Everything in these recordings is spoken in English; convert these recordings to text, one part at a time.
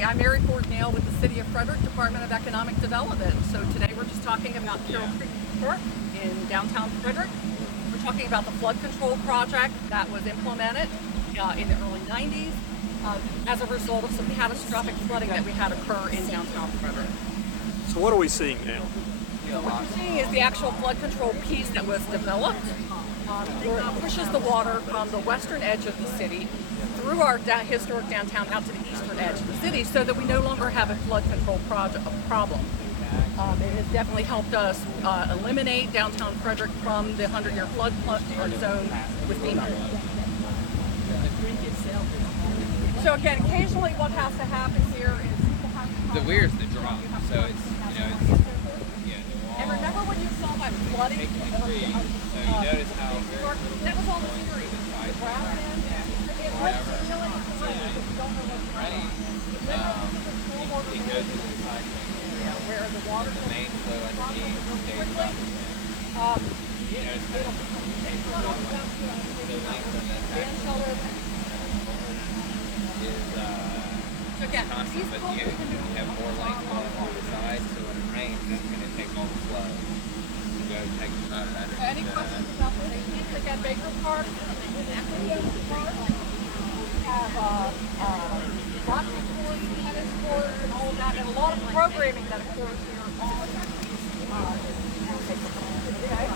Hi, I'm Mary Ford-Nail with the City of Frederick Department of Economic Development. So today we're just talking about Carroll Creek Park in downtown Frederick. We're talking about the flood control project that was implemented in the early 90s as a result of some catastrophic flooding that we had occur in downtown Frederick. So what are we seeing now? What you're seeing is the actual flood control piece that was developed, where it pushes the water from the western edge of the city through our historic downtown out to the eastern edge of the city, so that we no longer have a flood control problem. It has definitely helped us eliminate downtown Frederick from the 100-year flood zone with FEMA. So again, occasionally what has to happen here is people have to the weird's the drop, so it's and remember when you saw that flooding? so you notice how That was all the theory. The grass end, it was chilling and cold, but you don't know what's rain. It goes into the cycle. where the water The main flow underneath stays about the same. You notice how the length of that is again, constant, but you have more length going on the side, so when it rains, it's going to take all the flow to go take the out of that. any questions about the piece at Baker Park? Have boxing courts, tennis courts, and all of that, and a lot of programming that occurs here on okay.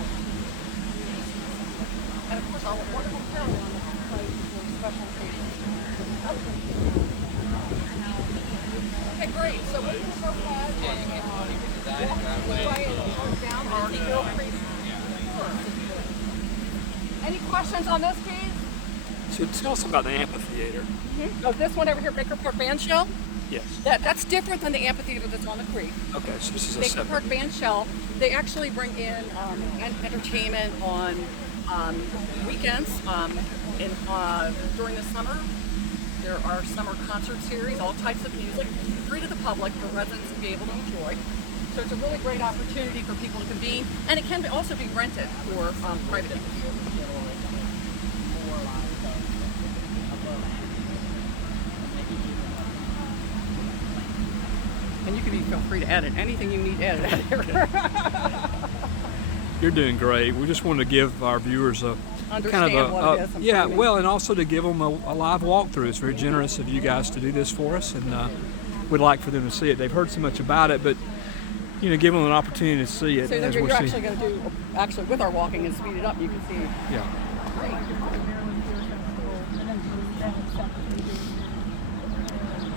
And of course, all the wonderful Carroll on the place for special occasions. Okay, great. So we're going to go ahead and walk down our Carroll Creek. Any questions on this piece? So tell us about the amphitheater. Mm-hmm. Oh, this one over here, Baker Park Band Shell? Yes. That's different than the amphitheater that's on the creek. Okay, so this is a Baker separate. Park Band Shell, they actually bring in entertainment on weekends. During the summer, there are summer concert series, all types of music, free to the public for residents to be able to enjoy. So it's a really great opportunity for people to convene, and it can also be rented for private use. And you can feel free to edit anything you need edited out here. You're doing great. We just wanted to give our viewers a Understand kind of what it is. yeah, well, and also to give them a live walkthrough. It's very generous of you guys to do this for us, and we'd like for them to see it. They've heard so much about it, but give them an opportunity to see it. So that you're actually going to do, with our walking and speed it up, you can see. Yeah.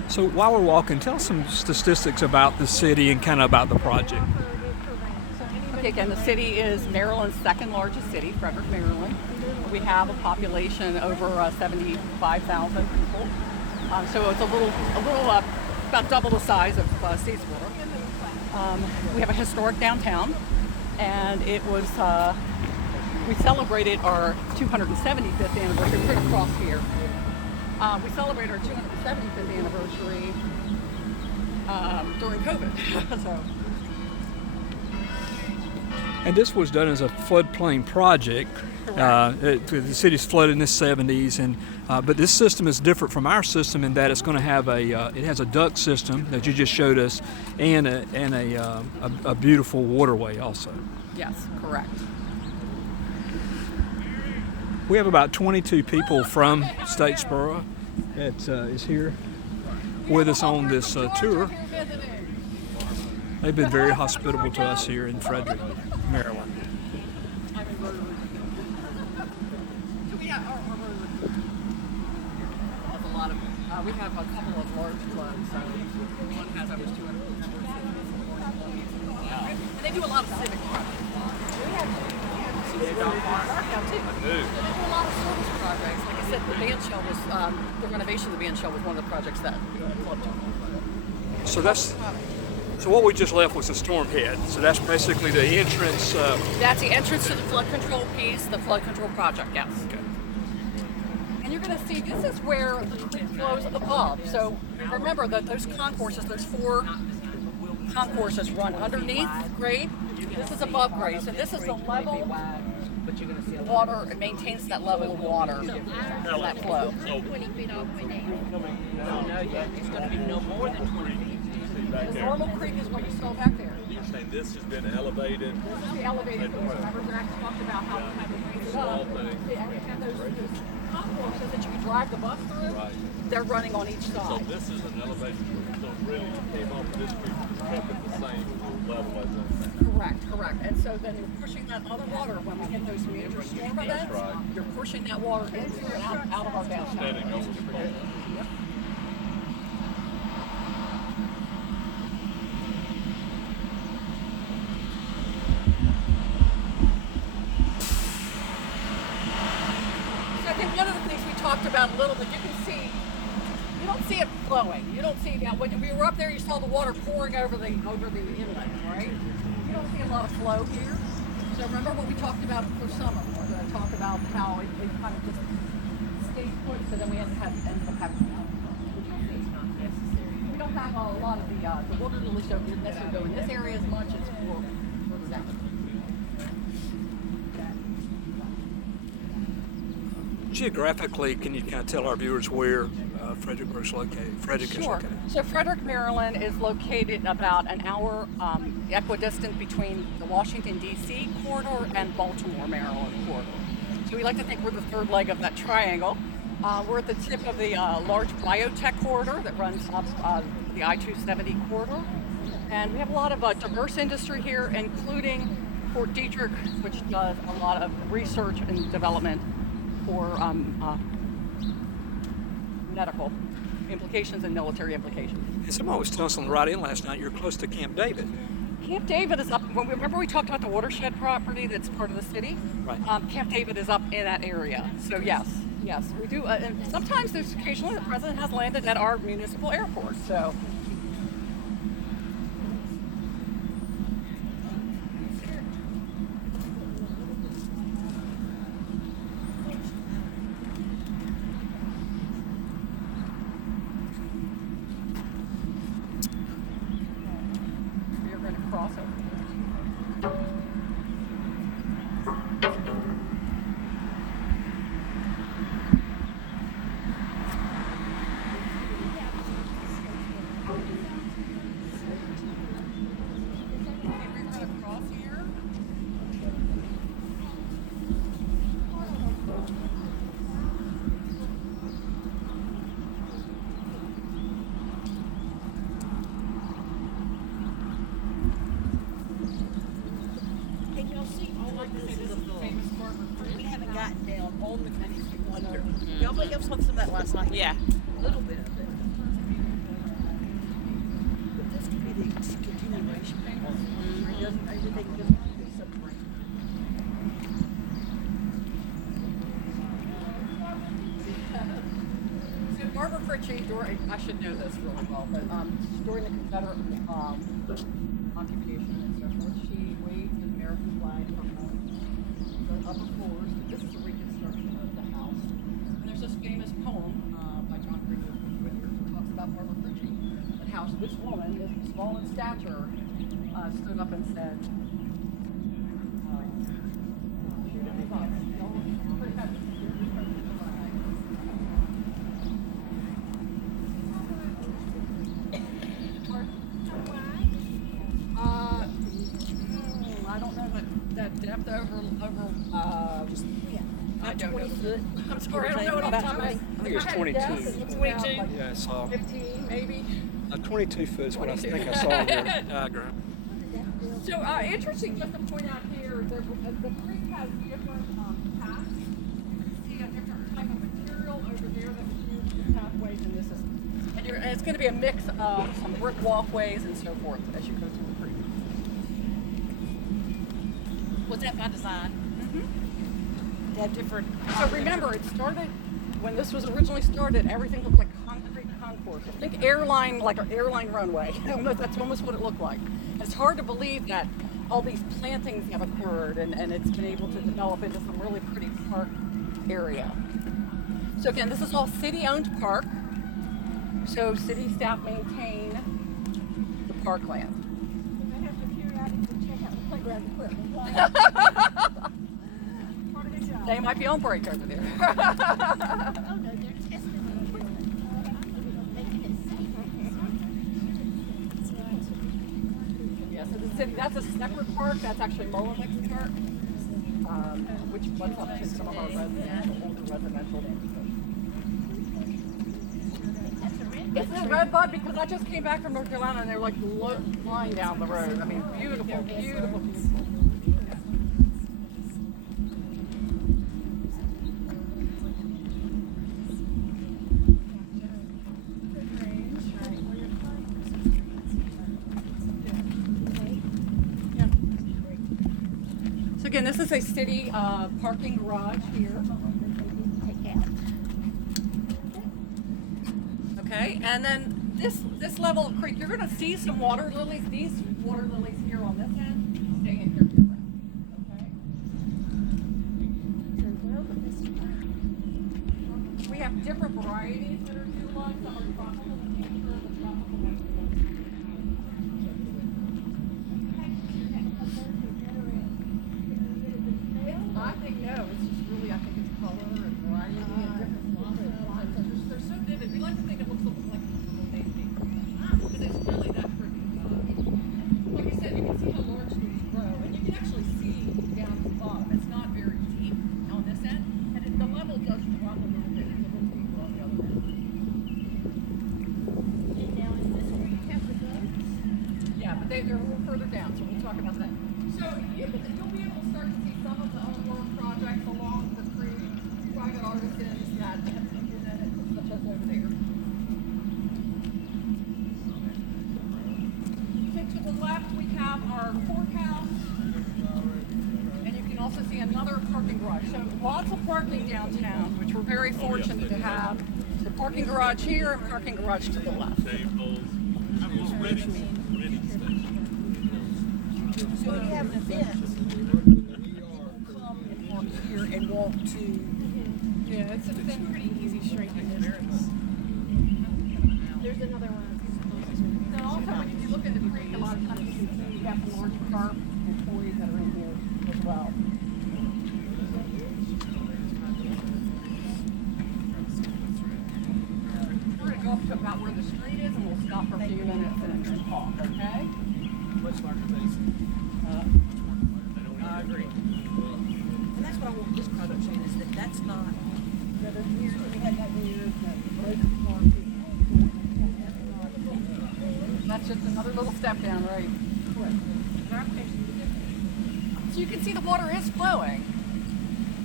So while we're walking, tell us some statistics about the city and kind of about the project. Okay, again, the city is Maryland's second largest city, Frederick, Maryland. We have a population over 75,000 people. So it's a little about double the size of Statesboro. We have a historic downtown, and it was we celebrated our 275th anniversary right across here. We celebrated our 275th anniversary during COVID. So. And this was done as a floodplain project. The city's flooded in the 70s, and but this system is different from our system in that it's going to have it has a duct system that you just showed us, and a beautiful waterway also. Yes, correct. We have about 22 people from Statesboro that is here with us on this tour. They've been very hospitable to us here in Frederick, Maryland. We have a couple of large clubs. One has over 200 members. And they do a lot of civic projects. They do a lot of service projects. Like I said, the band shell was the renovation of the band shell was one of the projects that the club took. So what we just left was the storm head. So that's basically the entrance. That's the entrance to the flood control piece, the flood control project. Yes. Okay. And you're going to see this is where the creek flows above. So remember that those concourses, there's 4 concourses run underneath grade. This is above grade. So this is the level water. It maintains that level of water, that flow. know yet. It's going to be no more than 20 feet. The normal creek is what you saw back there. You're saying this has been elevated? This is the elevated piece. Remember, Zach talked about how we had to raise it up. And we had those concourses that you could drive the bus through. Right. They're running on each So side. this is an elevation, so really you came off of this creek, just kept it the same level as on that. Correct. And so then you're pushing that other water when we get those major storm events. right. You're pushing that water into and out of our downtown. Standing over the pole. Yep. So I think one of the things we talked about a little bit, you can see, you don't see it flowing. You don't see, now when we were up there, you saw the water pouring over the inlet, right? You don't see a lot of flow here. So remember what we talked about for summer. We're going to talk about how it kind of just stayed put, so then we ended up having it's not necessary. We don't have a lot of the water lilies don't necessarily go in this area as much as for the south. Geographically, can you kind of tell our viewers where Frederick is located? Sure. So Frederick, Maryland is located about an hour equidistant between the Washington, D.C. corridor and Baltimore, Maryland corridor. So we like to think we're the third leg of that triangle. We're at the tip of the large biotech corridor that runs up the I-270 corridor. And we have a lot of diverse industry here, including Fort Detrick, which does a lot of research and development for medical implications and military implications. And someone was telling us on the ride in last night you're close to Camp David. Camp David is up. Remember we talked about the watershed property that's part of the city? Right. Camp David is up in that area. So yes, we do. And sometimes there's occasionally the president has landed at our municipal airport. So. We haven't gotten down on the country under. Y'all saw some of that last night? Yeah. A little bit of it. But this could be the continuation. Doesn't everything just be something? So Barbara Fritchie, I should know this really well, but during the Confederate occupation and so forth, she waved an American flag from the upper floors. This is a reconstruction of the house. And there's this famous poem by John Greenwood Whittier that talks about Barbara Fritchie, and how this woman, is small in stature, stood up and said, shoot at the bus. Pretty much. I don't know that depth over I don't know. I'm sorry, I don't know what I'm talking about. I think it's 22. It's 22. Yeah, I saw. 15 maybe. 22 foot is what I think I saw in your diagram. So interesting just to point out here, the creek has different paths. You can see a different type of material over there that was used for pathways, and this is, and it's going to be a mix of some brick walkways and so forth as you go through the creek. Was that by design? They have different. So remember, it started when this was originally started. Everything looked like concrete concourse. I think airline, like an airline runway. That's almost what it looked like. It's hard to believe that all these plantings have occurred, and it's been able to develop into some really pretty park area. So again, this is all city-owned park. So city staff maintain the parkland. I have to periodically check out the playground equipment. Part of the job. They might be on break over there. Oh no, they're testing the equipment. Making it city. That's a separate park. That's actually Mullenix Park, which butts up to some of our residential, older residential neighborhoods. It's a red bud because I just came back from North Carolina and they were like flying down the road. I mean, beautiful, beautiful, beautiful. So again, this is a city parking garage here. Okay, and then this level of creek, you're going to see some water lilies. These water lilies here on this end stay in here year round. Okay. We have different varieties that are utilized. Some are tropical in nature, the tropical ones. I think no, it's just really, I think it's color and variety and different lines. They're so vivid. We like to think it looks like little baby. Because it's really that pretty. Like I said, you can see how large these grow. And you can actually see down at the bottom. It's not very deep on this end. And the level does drop a little bit. It's a little deeper on the other end. And now, is this where you have the boats? Yeah, but they're a little further down, so we'll talk about that. So you'll be able to start to see some of the work projects along the creek, private artisans that have implemented it, such as over there. Okay, to the left we have our courthouse, and you can also see another parking garage. So lots of parking downtown, which we're very fortunate to have. The parking garage here and parking garage to the left. So you have an event, come and walk here and walk to. Yeah, it's been pretty easy straight in there. There's another one. And also, when you look at the creek, a lot of times you can see you have some large carp and toys that are in here as well. We're going to go up to about where the street is, and we'll stop for a few minutes and talk, okay? I agree. And that's what I want this product saying is that that's not. We had that here, that's just another little step down, right? Correct. So you can see the water is flowing.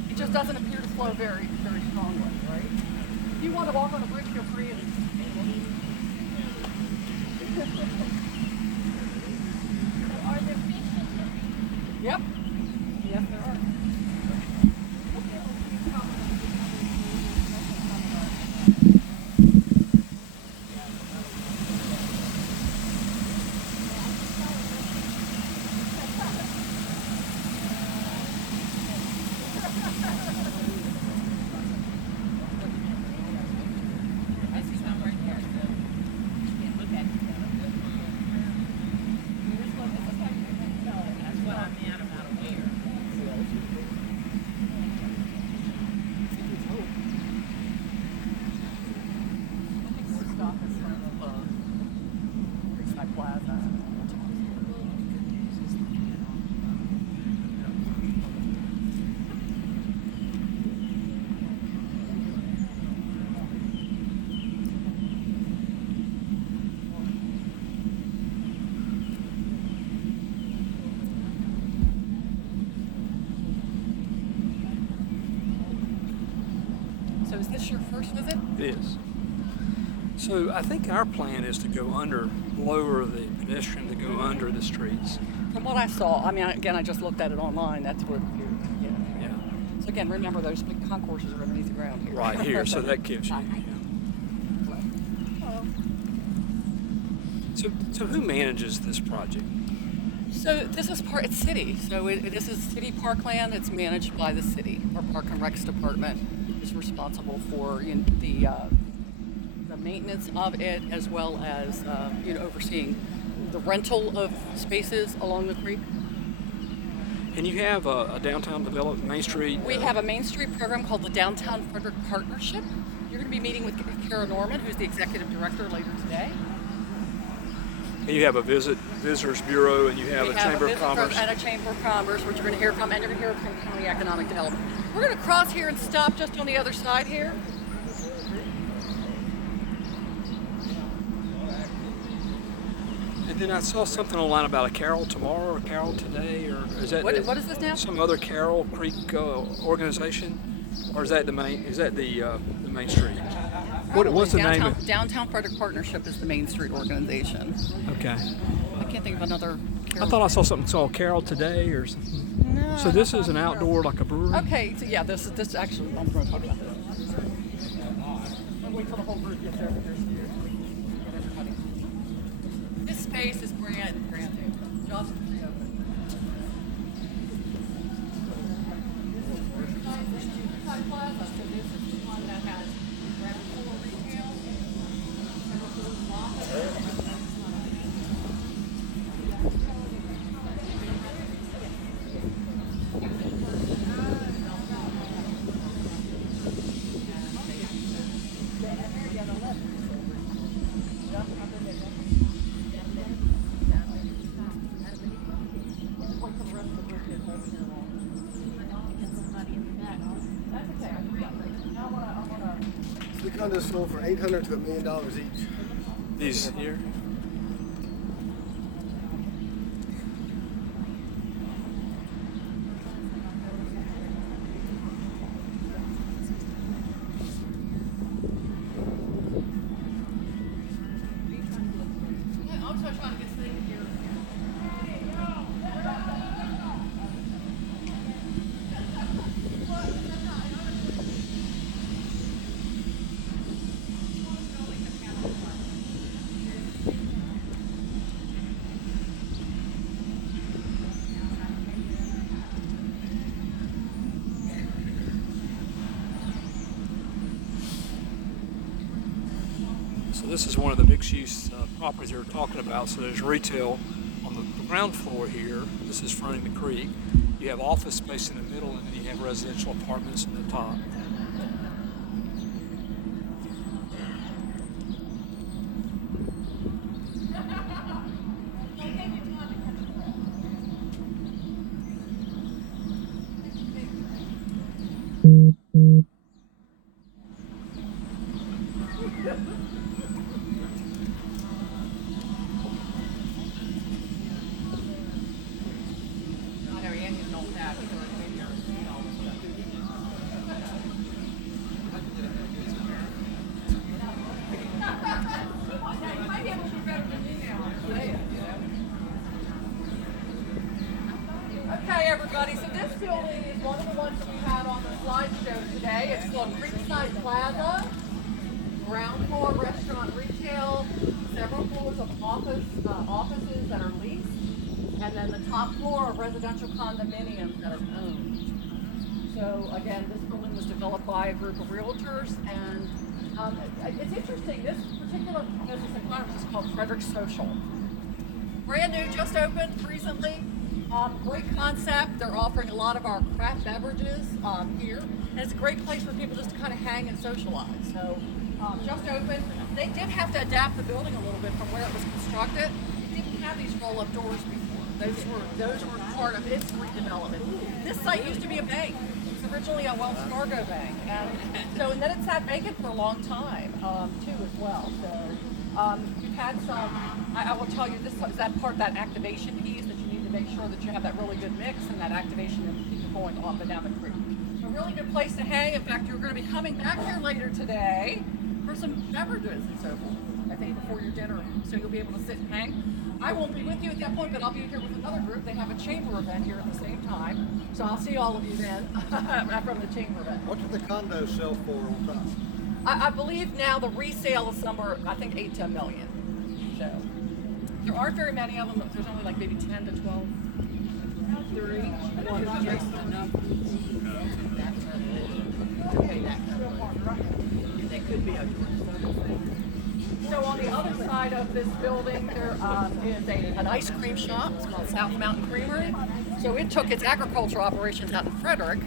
It just doesn't appear to flow very, very strongly, right? If you want to walk on a bridge, feel free. Are there fish in there? Yep. Yes, there are. So is this your first visit? It is. So I think our plan is to go lower the pedestrian to go under the streets. From what I saw, I mean, again, I just looked at it online. That's where it appeared. Yeah. Yeah. So again, remember those big concourses are underneath the ground here. Right here, so that gives you. So who manages this project? So this is it's city. So this is city parkland. It's managed by the city. Our Park and Recs department is responsible for the maintenance of it, as well as overseeing the rental of spaces along the creek. And you have a downtown development, Main Street. We have a Main Street program called the Downtown Frederick Partnership. You're going to be meeting with Carroll, who's the executive director, later today. And you have a visitors bureau, and you have We a have chamber of business commerce. and a chamber of commerce, which you're going to hear from, and you're going to hear from county economic development. We're going to cross here and stop just on the other side here. And then I saw something online about a Carroll tomorrow or Carroll today, or is that What is this now? some other Carroll Creek organization, or is that the main? Is that the main street? What's the name? Downtown Frederick Partnership is the Main Street organization. Okay. I can't think of another. I thought I saw something called Carroll today, or something. No, So this is an outdoor, like a brewery. Okay, so yeah, this actually. I'm going to talk about this. I'll wait till the whole group gets over here. Get everybody. This space is brand new. Just reopened. Plaza, so this is the one that has ground floor retail, several floors of office. The condos sold for $800 to $1 million each. These here. Yeah, I'm trying to get things here. So this is one of the mixed-use properties they were talking about. So there's retail on the ground floor here. This is fronting the creek. You have office space in the middle, and then you have residential apartments in the top. I know Andy's an old hat. He's already been here. Seen all this stuff. You might be able to do better than me now. I'm saying, you know. Okay, everybody. So this building is one of the ones that we had on the slideshow today. It's called Creekside Plaza. Ground floor restaurant retail, several floors of offices that are leased, and then the top floor of residential condominiums that are owned. So again, this building was developed by a group of realtors, and it's interesting. This particular business environment is called Frederick Social. Brand new, just opened recently. Great concept. They're offering a lot of our craft beverages here, and it's a great place for people just to kind of hang and socialize. So. Just opened. They did have to adapt the building a little bit from where it was constructed. It didn't have these roll-up doors before. Those were part of its redevelopment. This site used to be a bank. It was originally a Wells Fargo bank, and then it sat vacant for a long time too as well. So we've had some. I will tell you, this is that part, that activation piece that you need to make sure that you have that really good mix and that activation and keep it going off and down the creek. A really good place to hang. In fact, you're going to be coming back here later today for some beverages and so forth, I think, before your dinner, so you'll be able to sit and hang. I won't be with you at that point, but I'll be here with another group. They have a chamber event here at the same time, so I'll see all of you then from the chamber event. What did the condos sell for on top? I believe now the resale is somewhere, I think, 8 to 1 million. So there aren't very many of them. There's only like maybe 10 to 12. 3. One, just enough. They could be a So on the other side of this building, there is an ice cream shop. It's called South Mountain Creamery. So it took its agricultural operations out in Frederick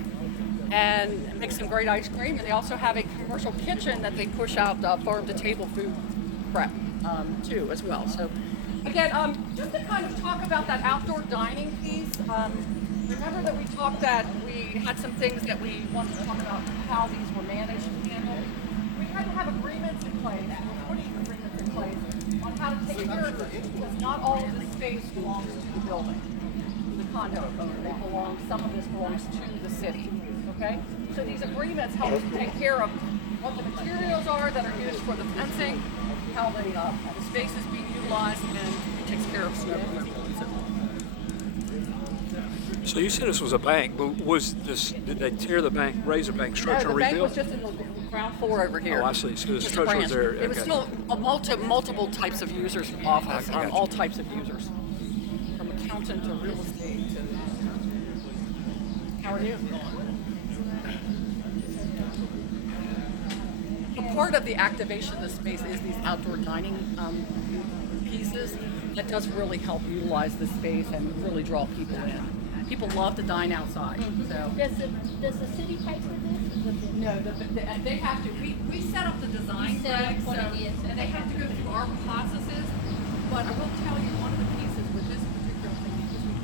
and makes some great ice cream. And they also have a commercial kitchen that they push out farm-to-table food prep too as well. So again, just to kind of talk about that outdoor dining piece, remember that we talked that we had some things that we wanted to talk about how these were managed and handled. We had to have agreements in place, reporting agreements in place on how to take care of this, because not all of this space belongs to the building, to the condo owner. Some of this belongs to the city, okay? So these agreements help us take care of what the materials are that are used for the fencing, how the space is being utilized, and takes care of snow removal. So you said this was a bank, but did they tear the bank, raise the bank structure, No, and the bank rebuild? was just in the ground floor over here. Oh, I see. So the Just a structure was branch. there. It was Okay. still multiple types of users from office, I got you. all types of users, from accountant to real estate to. How are you? A part of the activation of the space is these outdoor dining pieces. That does really help utilize the space and really draw people in. People love to dine outside. So. Does the city pay for this? No, they have to. We set up the design, set up Greg, what so, it is. and they have to go through our processes. But I will tell you, one of the pieces with this particular thing, because we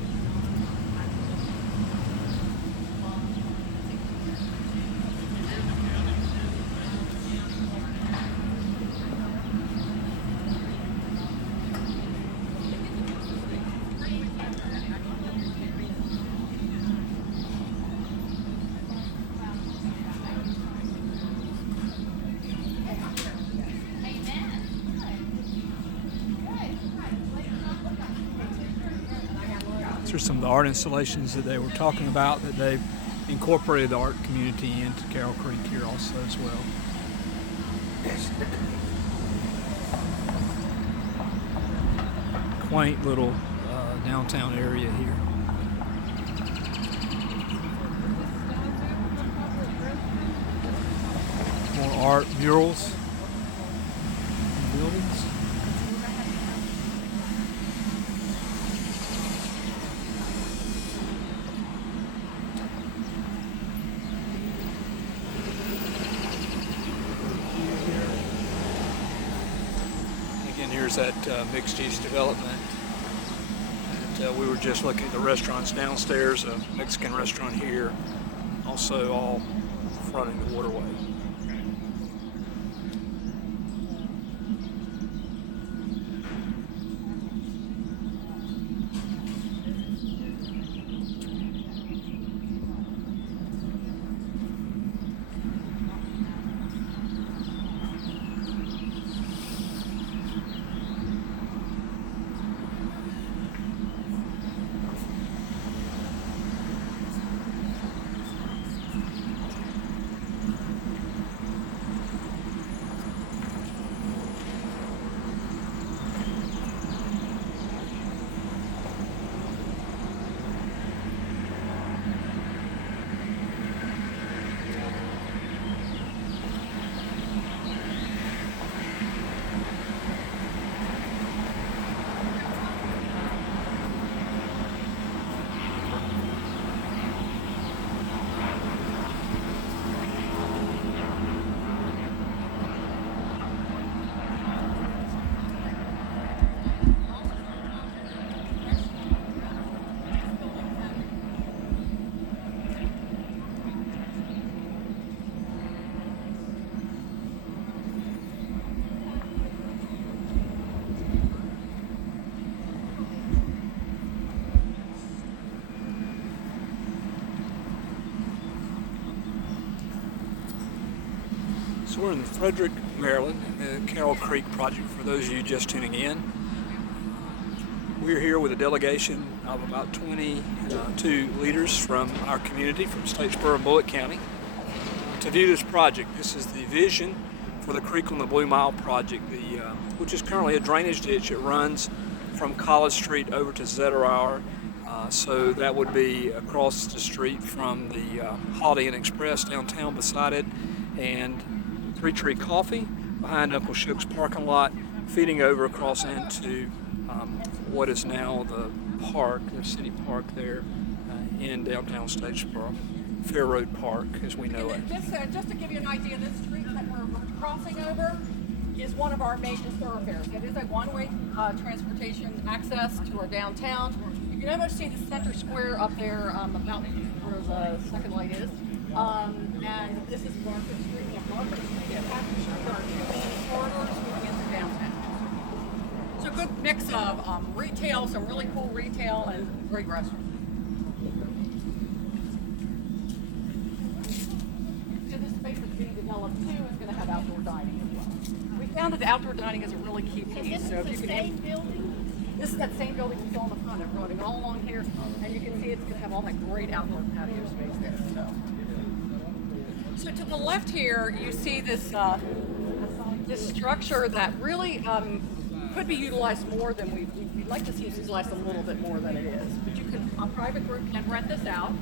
These are some of the art installations that they were talking about that they've incorporated the art community into Carroll Creek here also as well. Quaint little downtown area here. More art murals in buildings. Again, here's that mixed-use development. And, we were just looking at the restaurants downstairs, a Mexican restaurant here, also all fronting the waterway. So we're in Frederick, Maryland, in the Carroll Creek project. For those of you just tuning in, we're here with a delegation of about 22 leaders from our community, from Statesboro and Bullitt County, to view this project. This is the vision for the Creek on the Blue Mile project, which is currently a drainage ditch. It runs from College Street over to Zetterauer. So that would be across the street from the Holiday Inn Express downtown beside it, and Three Tree Coffee behind Uncle Shook's parking lot, feeding over across into what is now the park, the city park there in downtown Statesboro, Fair Road Park as we know it. Just to give you an idea, this street that we're crossing over is one of our major thoroughfares. It is a one-way transportation access to our downtown. You can almost see the center square up there about where the second light is. And this is Market Street. Market Street and Patrick Street are two main corridors moving into downtown. So a good mix of retail, some really cool retail, and great restaurants. So this space that's being developed too is going to have outdoor dining as well. We found that outdoor dining is a really key piece. So if you can, this is that same building we saw in the front. It's running all along here, and you can see it's going to have all that great outdoor patio space there. So to the left here, you see this this structure that really could be utilized more than we'd like to see it utilized a little bit more than it is. But you can, a private group can rent this out.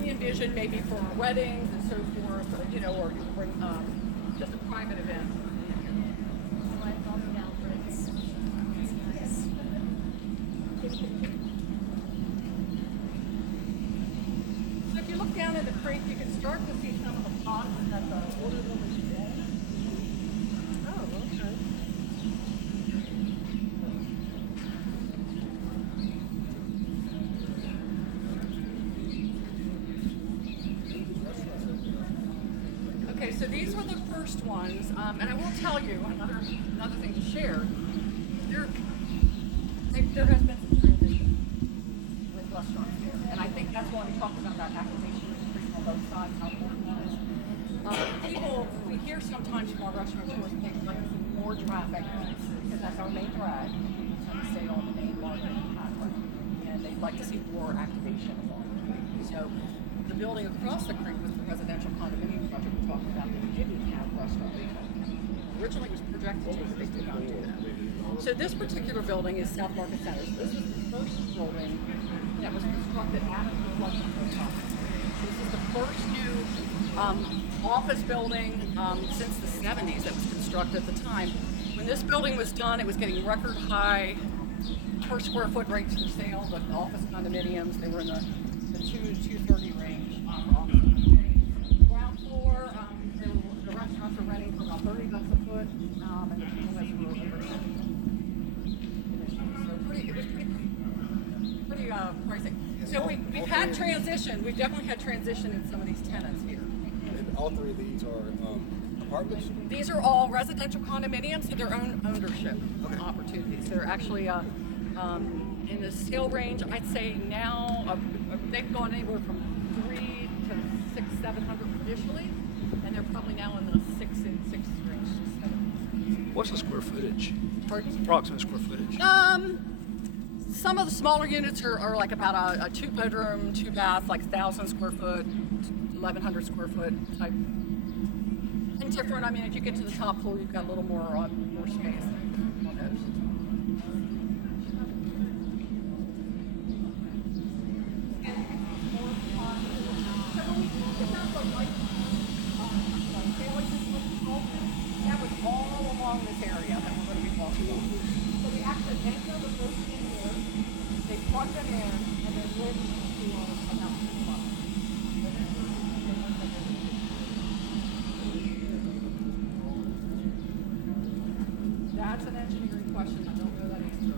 We envision maybe for weddings and so forth, or, you know, or you can bring just a private event. So if you look down in the creek, you can start to see some of the ponds that the water lilies in. Oh, okay. Okay, so these were the first ones, and I will tell you another thing to share. There has been some transition with restaurants here, and I think that's why we talked about that activation increase on both sides, how important that is. People, we hear sometimes from our restaurateurs, they'd like to see more traffic, because that's our main drag. We tend to stay on the main market highway, and they'd like to see more activation along the way. So the building across the creek was the residential condominium project we're talking about that didn't have restaurant retail. Originally it was projected to, but they did not do that. So this particular building is South Market Center. So this was the first building that was constructed out of the Washington Post. This is the first new office building since the 70s that was constructed at the time. When this building was done, it was getting record high per square foot rates for sale. The office condominiums, they were in the 230 range. Ground floor, the restaurants are renting for about $30 a foot, and the people that's were over it was pretty pricey. So we've had transition. We've definitely had transition in some of these tenants here. And all three of these are apartments? These are all residential condominiums with their own ownership opportunities. They're actually in the scale range. I'd say now they've gone anywhere from 3 to 600, 700 initially, and they're probably now in the 6 range to 7. What's the square footage? Pardon? Approximate square footage? Some of the smaller units are like about a 2-bedroom, 2-bath, like 1,000 square foot, 1,100 square foot type. And different. I mean, if you get to the top floor, you've got a little more space on those. That was all along this area that we're going to be walking on. So we actually enter the first in here, they plug them in, and then live to about 2 months. That's an engineering question. I don't know that answer.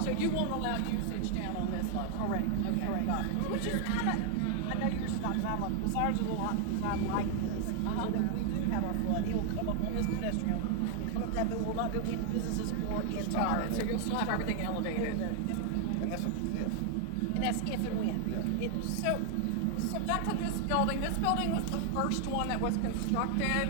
So you won't allow usage down on this level? Correct. Okay, Correct. got it. Which is kind of, I know yours is not designed like this. Ours is a lot designed like this. So that we do have our flood. It will come up on this pedestrian, come up that, but will not go into businesses or into Got our. it. So you'll still have everything elevated. And that's a if. And that's if and when. It, So back to this building. This building was the first one that was constructed.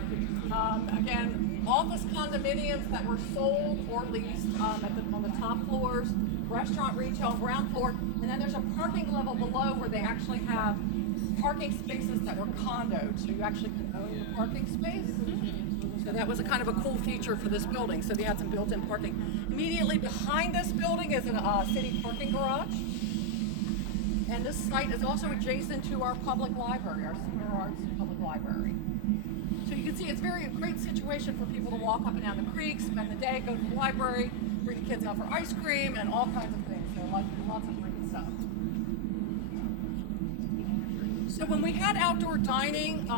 Again, office condominiums that were sold or leased on the top floors, restaurant, retail, ground floor, and then there's a parking level below where they actually have parking spaces that were condos, so you actually can own the parking space. So that was a kind of a cool feature for this building. So they had some built-in parking. Immediately behind this building is a city parking garage. And this site is also adjacent to our public library, our Senior Arts Public Library. So you can see it's a great situation for people to walk up and down the creek, spend the day, go to the library, bring the kids out for ice cream, and all kinds of things. So lots of great stuff. So when we had outdoor dining,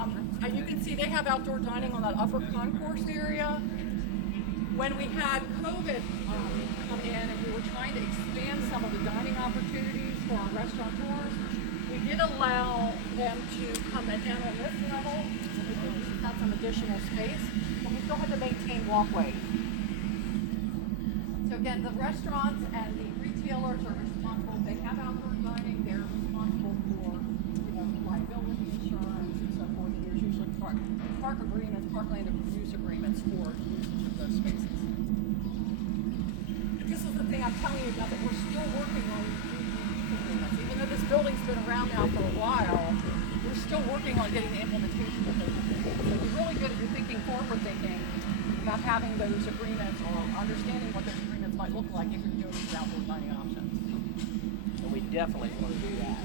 you can see they have outdoor dining on that upper concourse area. When we had COVID come in and we were trying to expand some of the dining opportunities for our restaurateurs, we did allow them to come in on this level, so we could have some additional space, but we still had to maintain walkways. So again, the restaurants and the retailers are responsible. They have outdoor dining. They're responsible for, liability insurance and so forth. And there's usually park agreements, parkland use agreements for usage of those spaces. This is the thing I'm telling you about, that we're still working on use agreements. Even though this building's been around now for a while, we're still working on getting the implementation of those agreements. So it'd be really good if you're thinking forward thinking about having those agreements or understanding what those agreements might look like if you're doing these outdoor dining options. And we definitely want to do that.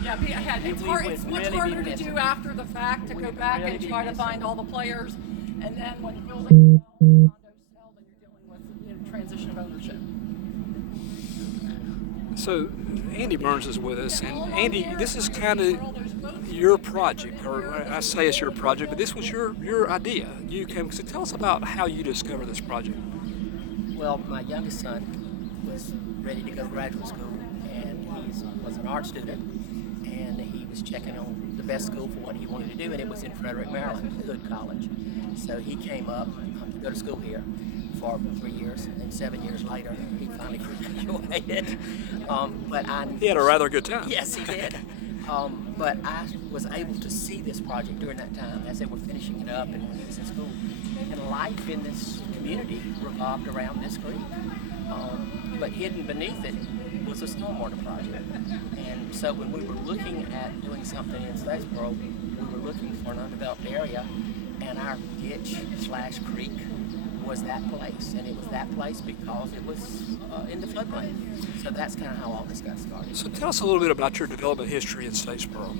Yeah, it's much harder to do after the fact, to go back and try to find all the players, and then when the building sells, condos sell, then you're dealing with transition of ownership. So Andy Burns is with us, and Andy, this is kind of your project, or I say it's your project, but this was your idea. You came. So tell us about how you discovered this project. Well, my youngest son was ready to go to graduate school, and he was an art student, and he was checking on the best school for what he wanted to do, and it was in Frederick, Maryland, Hood College. So he came up to go to school here for 3 years, and 7 years later, he finally graduated. He had a rather good time. Yes, he did. But I was able to see this project during that time as they were finishing it up and when he was in school. And life in this community revolved around this creek. But hidden beneath it was a stormwater project. And so when we were looking at doing something in Statesboro, we were looking for an undeveloped area, and our ditch/creek was that place, and it was that place because it was in the floodplain. So that's kind of how all this got started. So tell us a little bit about your development history in Statesboro.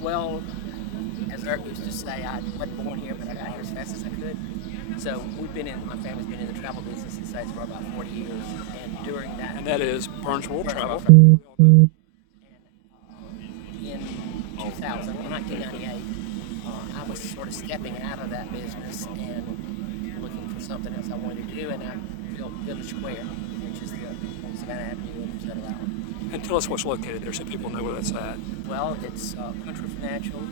Well, as Eric used to say, I wasn't born here, but I got here as fast as I could. So my family's been in the travel business in Statesboro about 40 years, and during that... And that is Burns World Travel. And in 1998, I was sort of stepping out of that business and looking for something else I wanted to do, and I built Village Square, which is on Savannah Avenue in Settle Island. And tell us what's located there so people know where that's at. Well, it's Country Financial,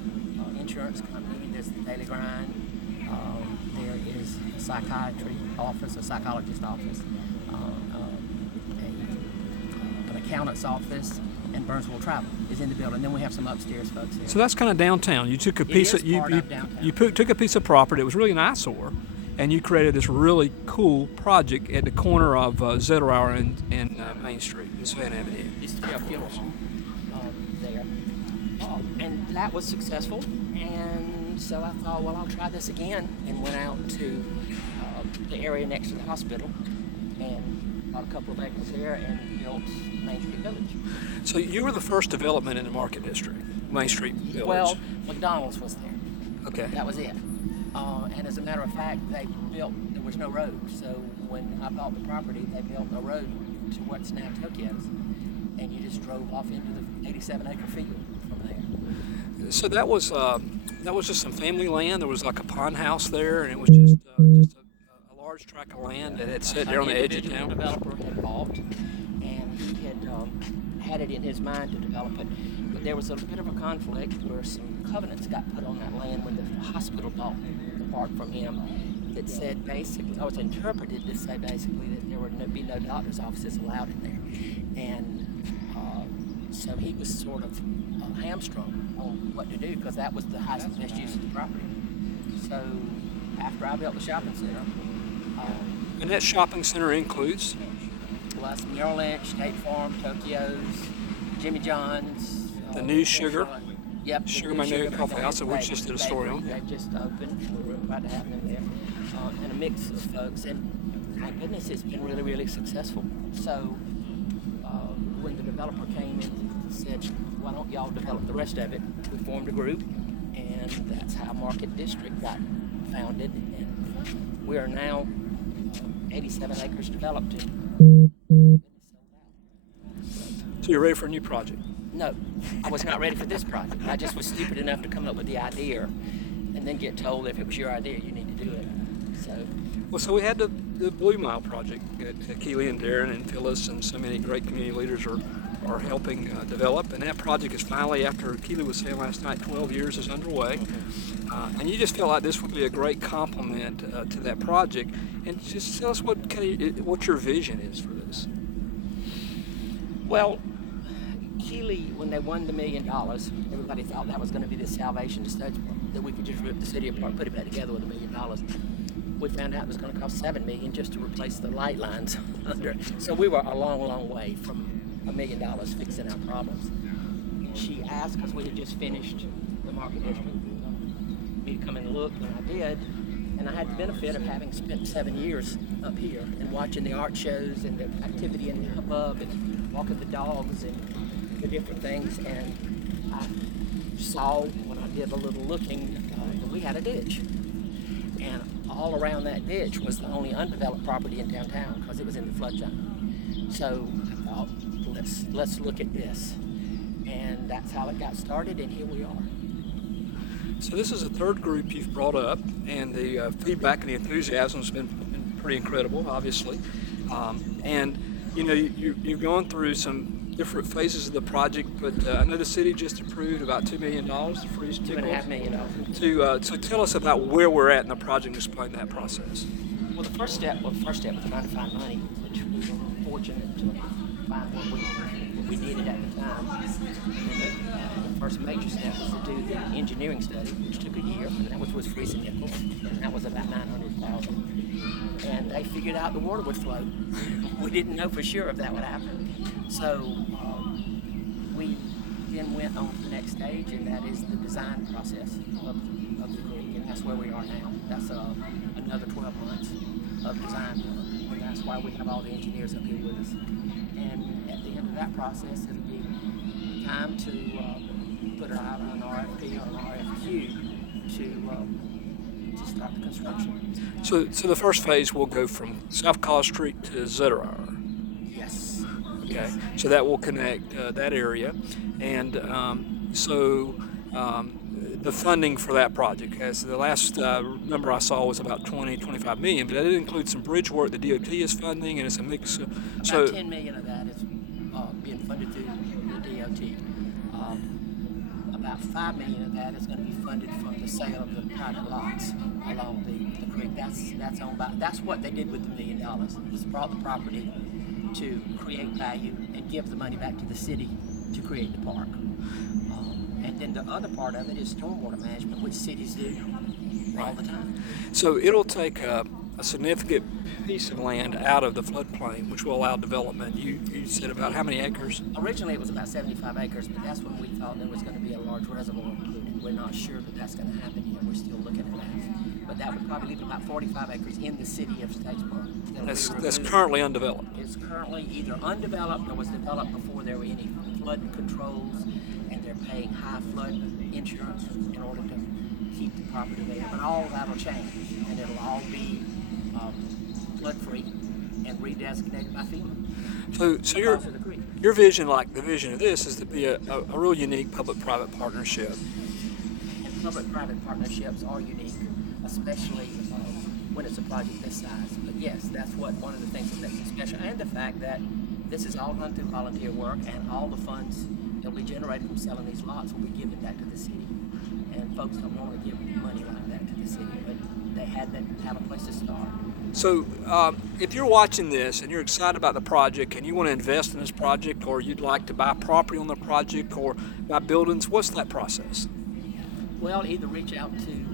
insurance company, there's the Daily Grind, there is a psychiatry office, a psychologist office, an accountant's office, and Burnsville Travel is in the building. Then we have some upstairs folks here. So that's kind of downtown. You took a piece of took a piece of property. It was really an eyesore, and you created this really cool project at the corner of Zettelauer and Main Street, Savannah Avenue. Used to be a funeral home there, and that was successful. And so I thought, well, I'll try this again, and went out to the area next to the hospital and bought a couple of acres there and built Main Street Village. So you were the first development in the Market District, Main Street Village. Well, McDonald's was there. Okay. That was it. And as a matter of fact, there was no road. So when I bought the property, they built a road to what's now Tokyo's, and you just drove off into the 87-acre field from there. So that was just some family land. There was like a pond house there, and it was just a large tract of land that had sat there on the edge of town. The developer had bought, and he had it in his mind to develop it. But there was a bit of a conflict where some covenants got put on that land when the hospital bought the park from him. That said basically, I was interpreted to say basically that there would be no doctor's offices allowed in there, and so he was sort of hamstrung on what to do because that was the highest and best use of the property. So after I built the shopping center, And that shopping center includes? plus Merrill Lynch, State Farm, Tokyo's, Jimmy John's. The New Sugar? Yep. Sugar My New Coffee House, that we just did a story on. They just opened. We're proud to have them there. And a mix of folks. And my goodness, it's been really, really successful. So when the developer came into said, why don't y'all develop the rest of it? We formed a group, and that's how Market District got founded. And we are now 87 acres developed and sold out. So you're ready for a new project? No, I was not ready for this project. I just was stupid enough to come up with the idea and then get told if it was your idea, you need to do it. So we had the Blue Mile project that Keely and Darren and Phyllis and so many great community leaders are helping develop. And that project is finally, after Keely was saying last night, 12 years is underway. And you just felt like this would be a great complement to that project. And just tell us what your vision is for this. Well, Keely, when they won the $1 million, everybody thought that was going to be the salvation to Statesboro, that we could just rip the city apart and put it back together with $1 million. We found out it was going to cost $7 million just to replace the light lines under it. So we were a long, long way from $1 million fixing our problems. She asked, because we had just finished the Market District, me to come and look, and I did. And I had the benefit of having spent 7 years up here and watching the art shows and the activity in the hubbub and walking the dogs and the different things. And I saw, when I did a little looking, that we had a ditch. And all around that ditch was the only undeveloped property in downtown because it was in the flood zone. So I thought, let's look at this. And that's how it got started, and here we are. So this is the third group you've brought up, and the feedback and the enthusiasm has been pretty incredible, obviously. And you know, you've gone through some different phases of the project, but I know the city just approved about $2 million to freeze tickles. $2.5 million. So tell us about where we're at in the project and explain that process. Well, the first step was trying to find money, which we were fortunate to find what we needed at the time. The first major step was to do the engineering study, which took a year, and that was with freezing nickels, and that was about $900,000. And they figured out the water would flow. We didn't know for sure if that would happen. So we then went on to the next stage, and that is the design process of the creek, and that's where we are now. That's another 12 months of design work, and that's why we have all the engineers up here with us. And at the end of that process, it'll be time to put it out on an RFP or an RFQ to start the construction. So the first phase will go from South College Street to Zetterer. Yes. Okay, so that will connect that area, and the funding for that project, as the last number I saw was about 25 million, but that did include some bridge work the DOT is funding, and it's a mix. About $10 million of that is being funded through the DOT. About $5 million of that is going to be funded from the sale of the private lots along the creek. That's owned by. That's what they did with the $1 million. Was brought the property to create value and give the money back to the city to create the park. And then the other part of it is stormwater management, which cities do all the time. So it'll take a significant piece of land out of the floodplain, which will allow development. You said about how many acres? Originally it was about 75 acres, but that's when we thought there was going to be a large reservoir included. We're not sure that that's going to happen yet. We're still looking at that. But that would probably leave about 45 acres in the city of Statesboro. That's currently undeveloped. It's currently either undeveloped or was developed before there were any flood controls, and they're paying high flood insurance in order to keep the property there. But all of that will change, and it'll all be flood-free and redesignated by FEMA. So your vision, like the vision of this, is to be a real unique public-private partnership. And public-private partnerships are unique, especially when it's a project this size. But yes, that's one of the things that makes it special, and the fact that this is all done through volunteer work, and all the funds that will be generated from selling these lots will be given back to the city. And folks don't want to give money like that to the city, but they had to have a place to start. So if you're watching this and you're excited about the project and you want to invest in this project, or you'd like to buy property on the project or buy buildings, what's that process? Well, either reach out to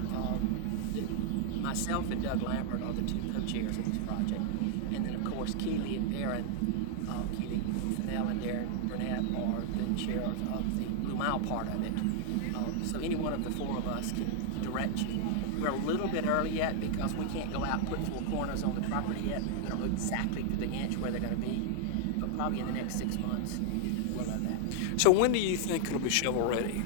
myself and Doug Lambert are the two co-chairs of this project, and then of course Keely and Darren, Keely Fennell and Darren Burnett are the chairs of the Blue Mile part of it. So any one of the four of us can direct you. We're a little bit early yet because we can't go out and put 4 corners on the property yet. We don't know exactly to the inch where they're going to be, but probably in the next 6 months we'll know that. So when do you think it'll be shovel ready?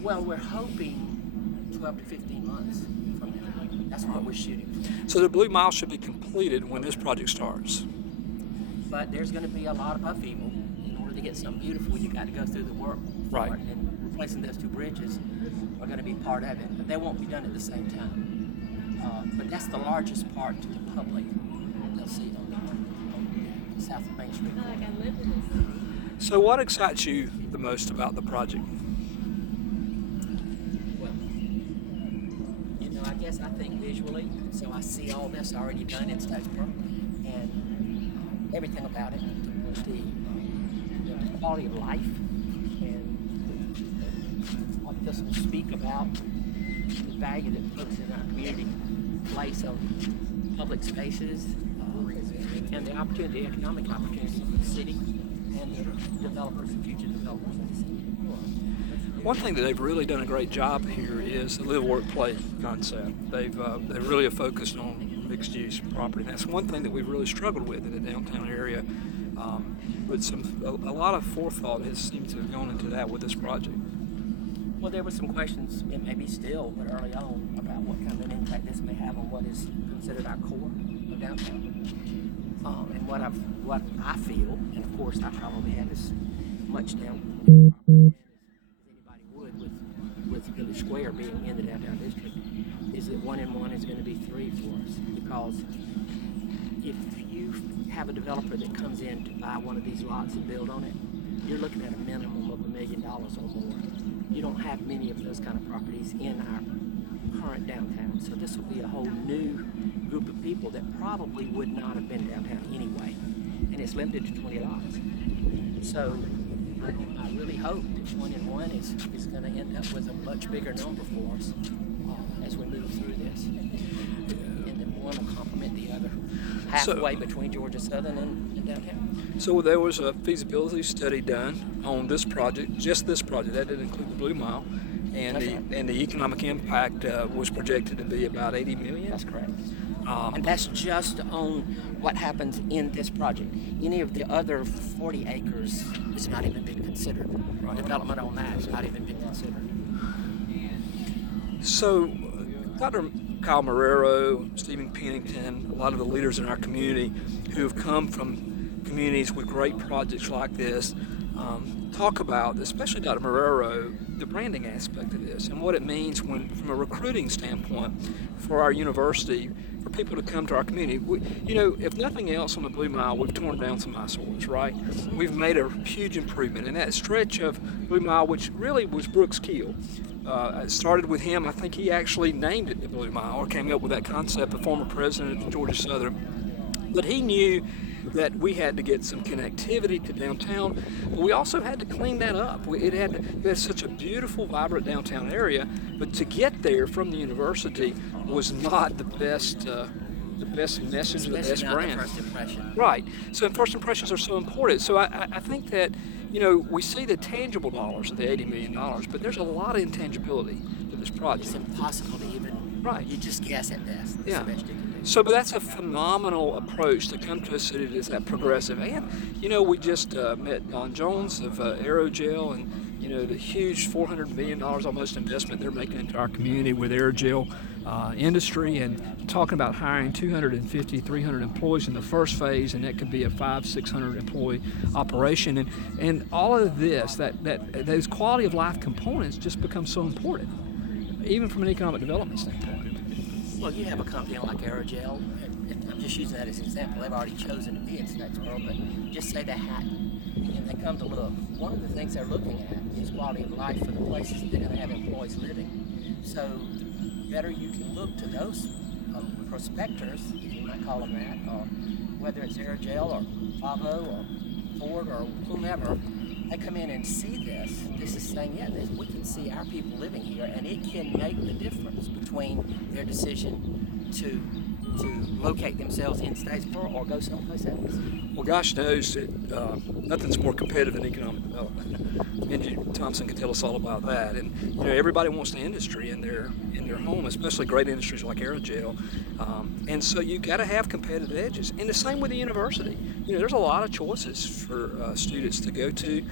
Well, we're hoping 12 to 15 months from now. That's what we're shooting for. So the Blue Mile should be completed when this project starts. But there's going to be a lot of upheaval. In order to get something beautiful, you got to go through the work. for Right. it. And replacing those two bridges are going to be part of it, but they won't be done at the same time. But that's the largest part to the public. They'll see it on the South of Main Street. So what excites you the most about the project? Well, I guess I think visually, so I see all this already done in Statesboro, and everything about it, the quality of life, and what this will speak about the value that folks in our community place on public spaces, and the opportunity, economic opportunity for the city and the developers and future developers in the city. One thing that they've really done a great job here is the live, work, play concept. They've really focused on mixed use property. And that's one thing that we've really struggled with in the downtown area. But a lot of forethought has seemed to have gone into that with this project. Well, there were some questions, and maybe still, but early on, about what kind of an impact this may have on what is considered our core of downtown. And what I feel, and of course I probably have as much down as anybody would with Village Square being in the downtown district, is that 1 and 1 is going to be 3 for us. Because if you have a developer that comes in to buy one of these lots and build on it, you're looking at a minimum of $1 million or more. You don't have many of those kind of properties in our current downtown. So this will be a whole new group of people that probably would not have been downtown anyway. And it's limited to 20 lots. So I really hope that 1 and 1 is going to end up with a much bigger number for us as we move through this. And then one will complement the other halfway between Georgia Southern and downtown. So there was a feasibility study done on this project, just this project. That didn't include the Blue Mile, and the economic impact was projected to be about $80 million. That's correct. And that's just on what happens in this project. Any of the other 40 acres, it's not even been considered. Right. Development on that has not even been considered. So, Dr. Kyle Marrero, Stephen Pennington, a lot of the leaders in our community who have come from communities with great projects like this, talk about, especially Dr. Marrero, the branding aspect of this and what it means from a recruiting standpoint for our university, for people to come to our community. If nothing else on the Blue Mile, we've torn down some eyesores, right? We've made a huge improvement. And that stretch of Blue Mile, which really was Brooks Keel, it started with him. I think he actually named it the Blue Mile, or came up with that concept, the former president of Georgia Southern. But he knew that we had to get some connectivity to downtown, but we also had to clean that up. We had such a beautiful, vibrant downtown area, but to get there from the university was not the best message, the best brand. First impression. Right. So first impressions are so important. So I think that, we see the tangible dollars of the $80 million, but there's a lot of intangibility to this project. It's impossible to even. Right. You just guess at best. That's Yeah. the best you can do. So, but that's a phenomenal approach to come to a city that's that progressive. And, we just met Don Jones of Aerogel, and, the huge $400 million almost investment they're making into our community with Aerogel industry, and talking about hiring 250, 300 employees in the first phase, and that could be a 500-600 employee operation. And all of this, that those quality of life components just become so important, even from an economic development standpoint. Well, you have a company like Aerogel, and I'm just using that as an example. They've already chosen to be in Statesboro, but just say they hadn't, and they come to look. One of the things they're looking at is quality of life for the places that they're going to have employees living. So the better you can look to those prospectors, if you might call them that, or whether it's Aerogel or Pavo or Ford or whomever, they come in and see this is saying, we can see our people living here, and it can make the difference between their decision to locate themselves in Statesboro or go someplace else. Well, gosh knows that nothing's more competitive than economic development. Angie Thompson can tell us all about that. And everybody wants the industry in their home, especially great industries like Aerogel. And so you've got to have competitive edges. And the same with the university. there's a lot of choices for students to go to.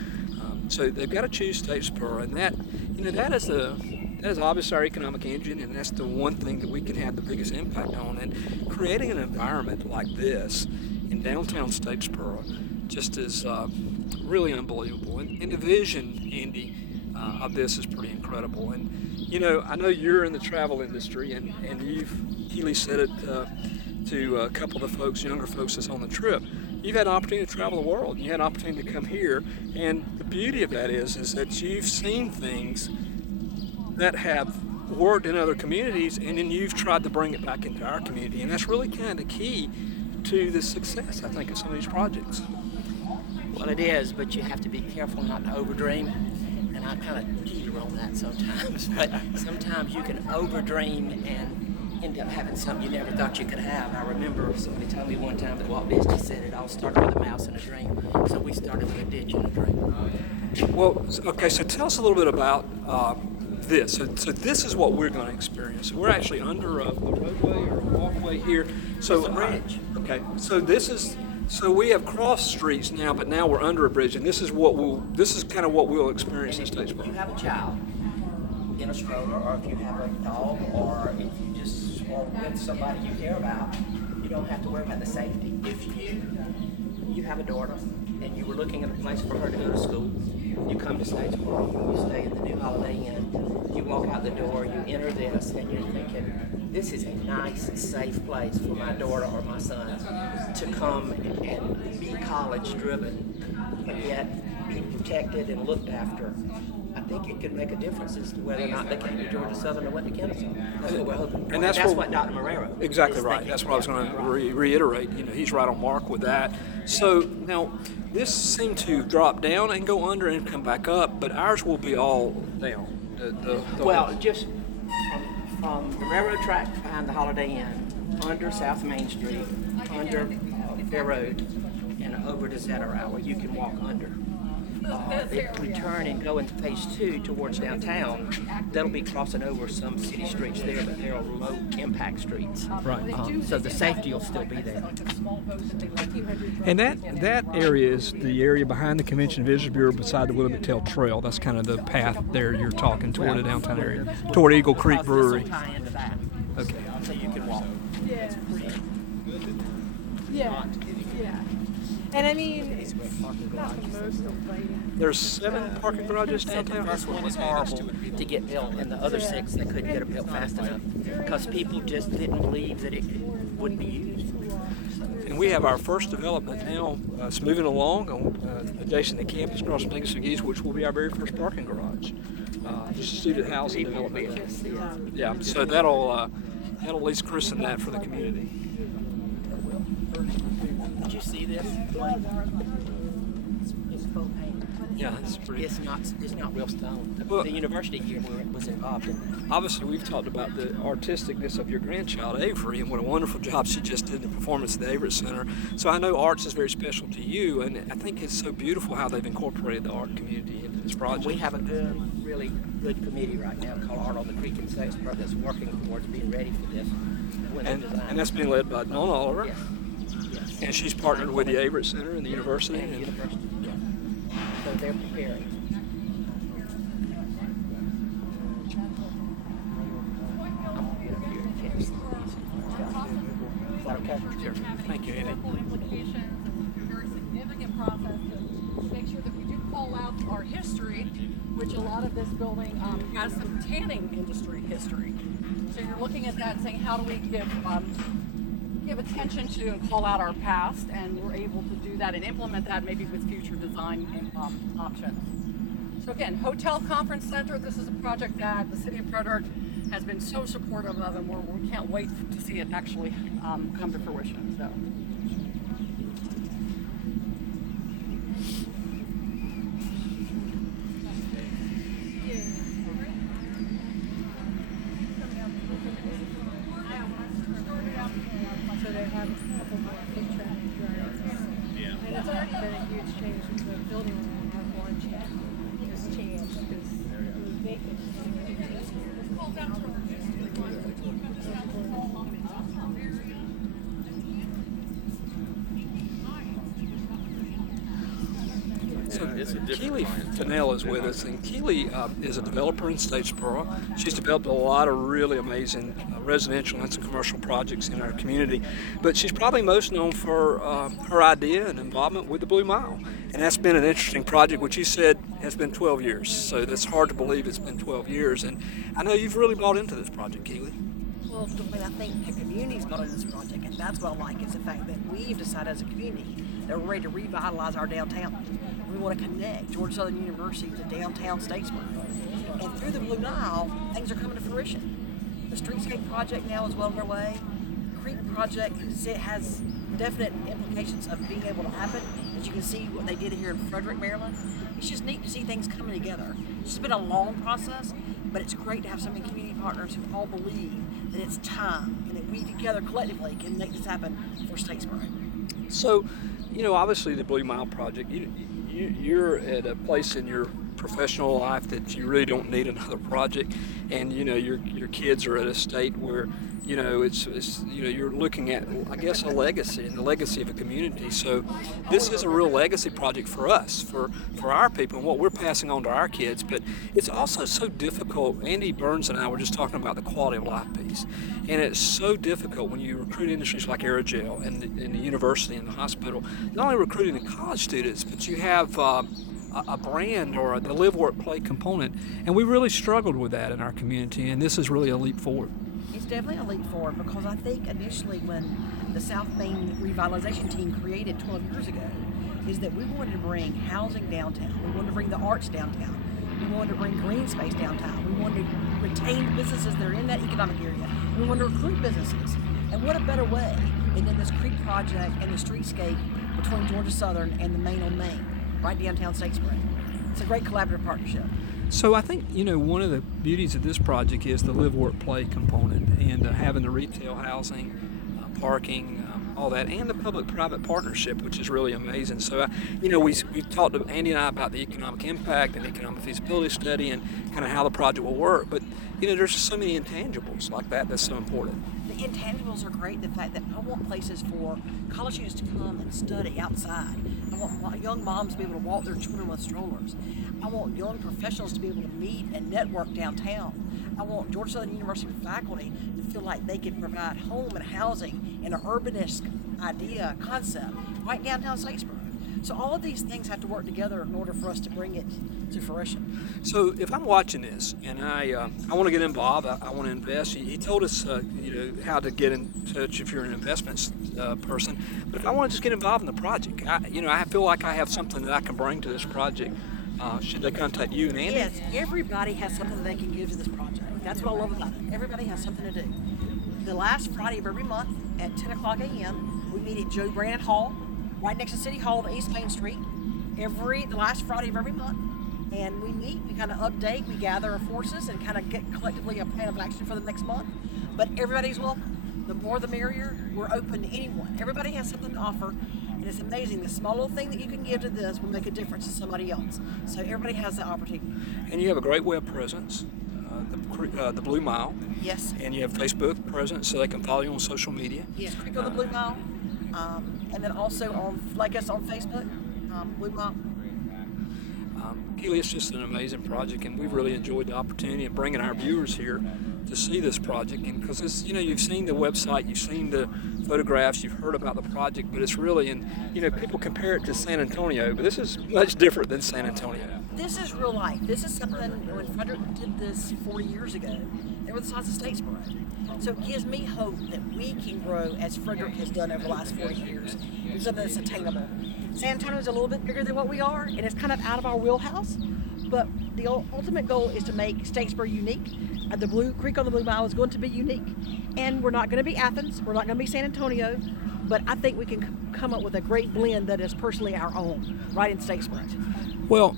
So they've got to choose Statesboro, and that is obviously our economic engine, and that's the one thing that we can have the biggest impact on. And creating an environment like this in downtown Statesboro just is really unbelievable. And the vision, Andy, of this is pretty incredible. And I know you're in the travel industry, and Keely said it to a couple of the younger folks that's on the trip. You've had an opportunity to travel the world. You had an opportunity to come here, and the beauty of that is that you've seen things that have worked in other communities, and then you've tried to bring it back into our community, and that's really kind of key to the success, I think, of some of these projects. Well, it is, but you have to be careful not to overdream, and I kind of teeter on that sometimes. But sometimes you can overdream and end up having something you never thought you could have. I remember somebody told me one time that Walt Disney said it all started with a mouse and a dream, so we started with a ditch and a dream. Well, okay, so tell us a little bit about this. So this is what we're going to experience. So we're actually under a roadway or a walkway here. So It's a bridge. Okay, so we have cross streets now, but now we're under a bridge, and this is kind of what we'll experience in If Statesboro. you have a child in a stroller, or if you have a dog, or if you just are with somebody you care about, you don't have to worry about the safety. If you have a daughter and you were looking at a place for her to go to school, you come to Statesboro, you stay in the new Holiday Inn, you walk out the door, you enter this, and you're thinking, this is a nice, safe place for my daughter or my son to come and be college driven, but yet be protected and looked after. I think it could make a difference as to whether or not they came to Georgia Southern or went to Kennesaw. That's what we're hoping for. And that's what Dr. Marrero Exactly is right. thinking. That's what I was going to reiterate. He's right on mark with that. So now, this seemed to drop down and go under and come back up, but ours will be all down. Well, just from the railroad track behind the Holiday Inn, under South Main Street, under Fair Road, and over to Zetter where you can walk under. If we turn and go into phase 2 towards downtown, that'll be crossing over some city streets there, but they're low impact streets. Right. So the safety will still be there. And that area is the area behind the Convention and Visitors Bureau beside the Willamette Tail Trail. That's kind of the path there you're talking toward the downtown area, toward Eagle Creek Brewery. This will tie into that. Okay. So you can walk. Yeah. Yeah. Yeah. And I mean, it's not the most inviting. There's 7 parking garages The downtown. first one was horrible to get built, and the other 6 they couldn't get it built fast enough because people just didn't believe that it would be used. And we have our first development now. It's moving along on adjacent to campus across from Dingus McGee's, which will be our very first parking garage. Just a student housing development. Yeah, so that'll at least christen that for the community. Did you see this? It's full paint. Yeah, it's pretty. It's not real stone. Well- The university here was involved in that. Obviously, we've talked about the artisticness of your grandchild, Avery, and what a wonderful job she just did in the performance at the Avery Center. So I know arts is very special to you, and I think it's so beautiful how they've incorporated the art community into this project. We have a really good committee right now called Art on the Creek in Statesboro that's working towards being ready for this. When they design. and that's being led by Dawn Oliver. Yes. Yes. And she's partnered with the Avery Center and the university. And the university. Yeah. So they're preparing. I'm gonna get up here and catch some of these. Is that okay? Sure. Thank you, Andy. Implications, a very significant process to make sure that we do call out our history, which a lot of this building has some tanning industry history. So you're looking at that and saying, how do we give attention to and call out our past, and we're able to do that and implement that maybe with future design options. So again, Hotel Conference Center, this is a project that the City of Frederick has been so supportive of, and we can't wait to see it actually come to fruition. So. So they have a couple more foot traffic drivers. Yeah. And it's already been a huge change. The building will have one change. Has changed because it was vacant. It's a different Keely clientele. Fennell is with us, and Keely is a developer in Statesboro. She's developed a lot of really amazing residential and some commercial projects in our community, but she's probably most known for her idea and involvement with the Blue Mile, and that's been an interesting project, which you said has been 12 years, so that's hard to believe it's been 12 years, and I know you've really bought into this project, Keely. Well, I think the community's got into this project, and that's what I like is the fact that we've decided as a community that we're ready to revitalize our downtown. We want to connect Georgia Southern University to downtown Statesboro. And through the Blue Nile, things are coming to fruition. The streetscape project now is well underway. Creek project has definite implications of being able to happen. As you can see what they did here in Frederick, Maryland. It's just neat to see things coming together. It's been a long process, but it's great to have so many community partners who all believe that it's time and that we together collectively can make this happen for Statesboro. So, you know, obviously the Blue Mile project, you're at a place in your professional life that you really don't need another project, and you know your kids are at a state where you know it's you know you're looking at, I guess, a legacy and the legacy of a community. So this is a real legacy project for us, for our people, and what we're passing on to our kids. But it's also so difficult. Andy Burns and I were just talking about the quality of life piece, and it's so difficult when you recruit industries like Aerogel and the university and the hospital. Not only recruiting the college students, but you have a brand or the live, work, play component, and we really struggled with that in our community, and this is really a leap forward. It's definitely a leap forward because I think initially when the South Main revitalization team created 12 years ago is that we wanted to bring housing downtown, we wanted to bring the arts downtown, we wanted to bring green space downtown, we wanted to retain businesses that are in that economic area, we wanted to recruit businesses. And what a better way than in this Creek project and the streetscape between Georgia Southern and the Main on Main, right downtown Statesboro. It's a great collaborative partnership. So I think, you know, one of the beauties of this project is the live, work, play component, and having the retail housing, parking, all that, and the public-private partnership, which is really amazing. So, you know, we've talked to Andy and I about the economic impact and economic feasibility study and kind of how the project will work. But, you know, there's just so many intangibles like that that's so important. The intangibles are great. The fact that I want places for college students to come and study outside. I want young moms to be able to walk their children with strollers. I want young professionals to be able to meet and network downtown. I want Georgia Southern University faculty to feel like they can provide home and housing in an urbanist concept right downtown Statesboro. So all of these things have to work together in order for us to bring it to fruition. So if I'm watching this and I want to get involved, I want to invest. He told us, you know, how to get in touch if you're an investments person. But if I want to just get involved in the project, I feel like I have something that I can bring to this project. Should they contact you and Andy? Yes, everybody has something that they can give to this project. That's what I love about it. Everybody has something to do. The last Friday of every month at 10 o'clock a.m., we meet at Joe Brandon Hall, right next to City Hall on East Main Street, the last Friday of every month. And we meet, we kind of update, we gather our forces and kind of get collectively a plan of action for the next month. But everybody's welcome. The more the merrier. We're open to anyone. Everybody has something to offer. And it's amazing, the small little thing that you can give to this will make a difference to somebody else. So everybody has the opportunity. And you have a great web presence, the Blue Mile. Yes. And you have Facebook presence, so they can follow you on social media. Yes, Creek on the Blue Mile. And then also like us on Facebook, Blue Mile. Keely, it's just an amazing project, and we've really enjoyed the opportunity of bringing our viewers here to see this project. And because it's, you know, you've seen the website, you've seen the photographs, you've heard about the project, but it's really, and you know, people compare it to San Antonio, but this is much different than San Antonio. This is real life. This is something, when Frederick did this 40 years ago, they were the size of Statesboro. So it gives me hope that we can grow as Frederick has done over the last 40 years. It's something that's attainable. San Antonio is a little bit bigger than what we are, and it's kind of out of our wheelhouse. But the ultimate goal is to make Statesboro unique. The Blue Creek on the Blue Mile is going to be unique. And we're not going to be Athens, we're not going to be San Antonio, but I think we can come up with a great blend that is personally our own, right in Statesboro. Well,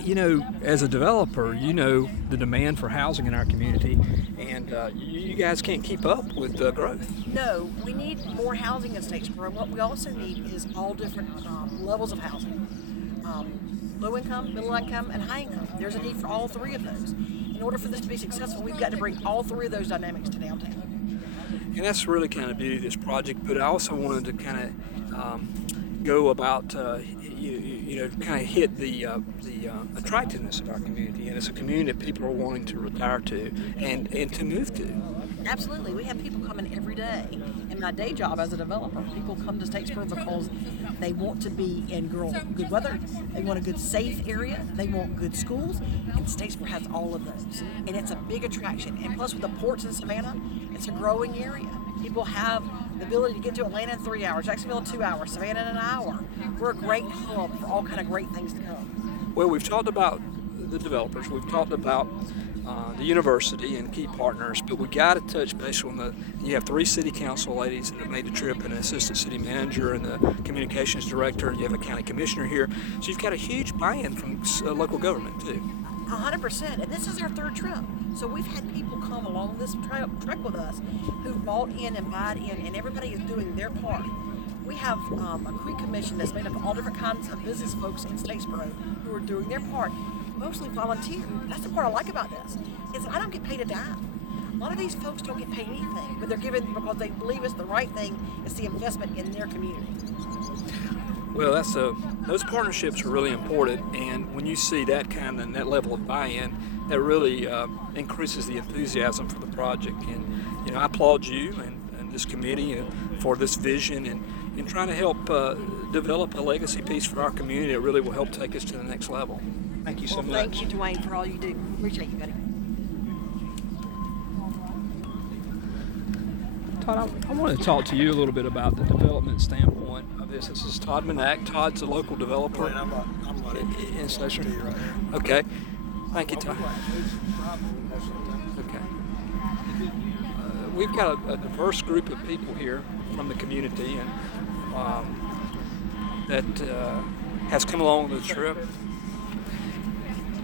you know, as a developer, you know the demand for housing in our community, and you guys can't keep up with the growth. No, we need more housing in Statesboro. What we also need is all different levels of housing. Low income, middle income, and high income. There's a need for all three of those. In order for this to be successful, we've got to bring all three of those dynamics to downtown. And that's really kind of beauty of this project, but I also wanted to kind of go about, kind of hit the attractiveness of our community, and it's a community that people are wanting to retire to and to move to. Absolutely. We have people coming every day. In my day job as a developer, people come to Statesboro because they want to be in good weather, they want a good safe area, they want good schools, and Statesboro has all of those. And it's a big attraction. And plus with the ports in Savannah, it's a growing area. People have the ability to get to Atlanta in 3 hours, Jacksonville in 2 hours, Savannah in an hour. We're a great hub for all kind of great things to come. Well, we've talked about the developers, we've talked about the university and key partners, but we got to touch base on you have 3 city council ladies that have made the trip, and an assistant city manager and the communications director, and you have a county commissioner here. So you've got a huge buy-in from local government too. 100%, and this is our 3rd trip. So we've had people come along this trek with us who bought in and bought in, and everybody is doing their part. We have a creek commission that's made up of all different kinds of business folks in Statesboro who are doing their part, mostly volunteer. That's the part I like about this, is I don't get paid a dime. A lot of these folks don't get paid anything, but they're given because they believe it's the right thing. It's the investment in their community. Well, those partnerships are really important, and when you see that that level of buy-in, that really increases the enthusiasm for the project. And I applaud you and this committee for this vision and trying to help develop a legacy piece for our community that really will help take us to the next level. Thank you so much. Thank you, Dwayne, for all you do. Appreciate you, buddy. Todd, I want to talk to you a little bit about the development standpoint of this. This is Todd Manack. Todd's a local developer I'm not in Station. right here. Okay. Thank you, Todd. Okay. We've got a diverse group of people here from the community and that has come along with the trip,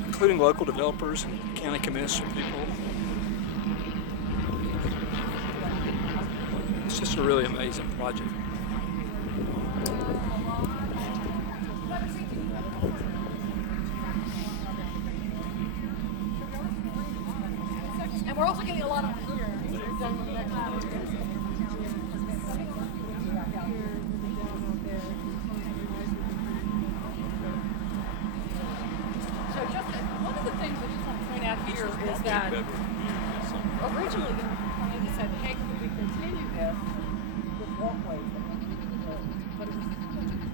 including local developers and county commission people. It's just a really amazing project. And we're also getting a lot of So just one of the things I just want to point out here is that originally the plan said, hey, could we continue this with walkways? But it was too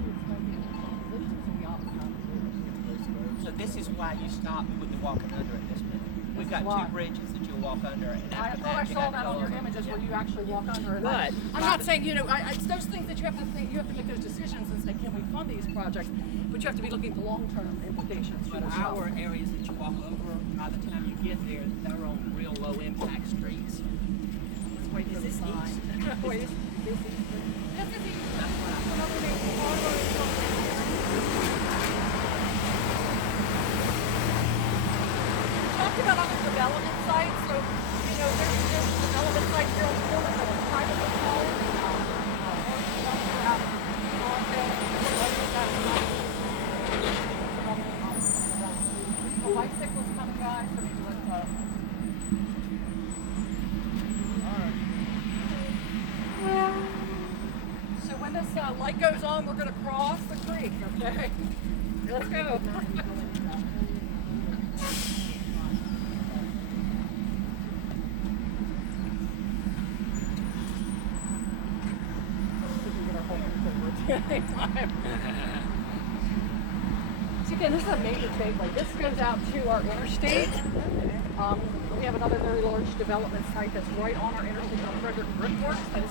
expensive to the opposite. So this is why you stopped with the walking under at this point. We've got Why? 2 bridges that you'll walk under, and I after thought I that you saw have that to on go your over. images where you actually walk under it. But I'm not saying, it's those things that you have to think, you have to make those decisions and say, can we fund these projects? But you have to be looking at the long-term implications. But our areas that you walk over, by the time you get there, they're on real low impact streets. Wait, is this east? Wait, this is east. That's another name for Carroll is something. Talked about other development sites, so there's development sites here on the corner that are privately owned. A bicycle's coming by, so maybe let's So when this light goes on, we're going to cross the creek, okay? Let's go. So again, this is a major phase. Like this goes out to our interstate. We have another very large development site that's right on our interstate on Frederick Brickworks. That is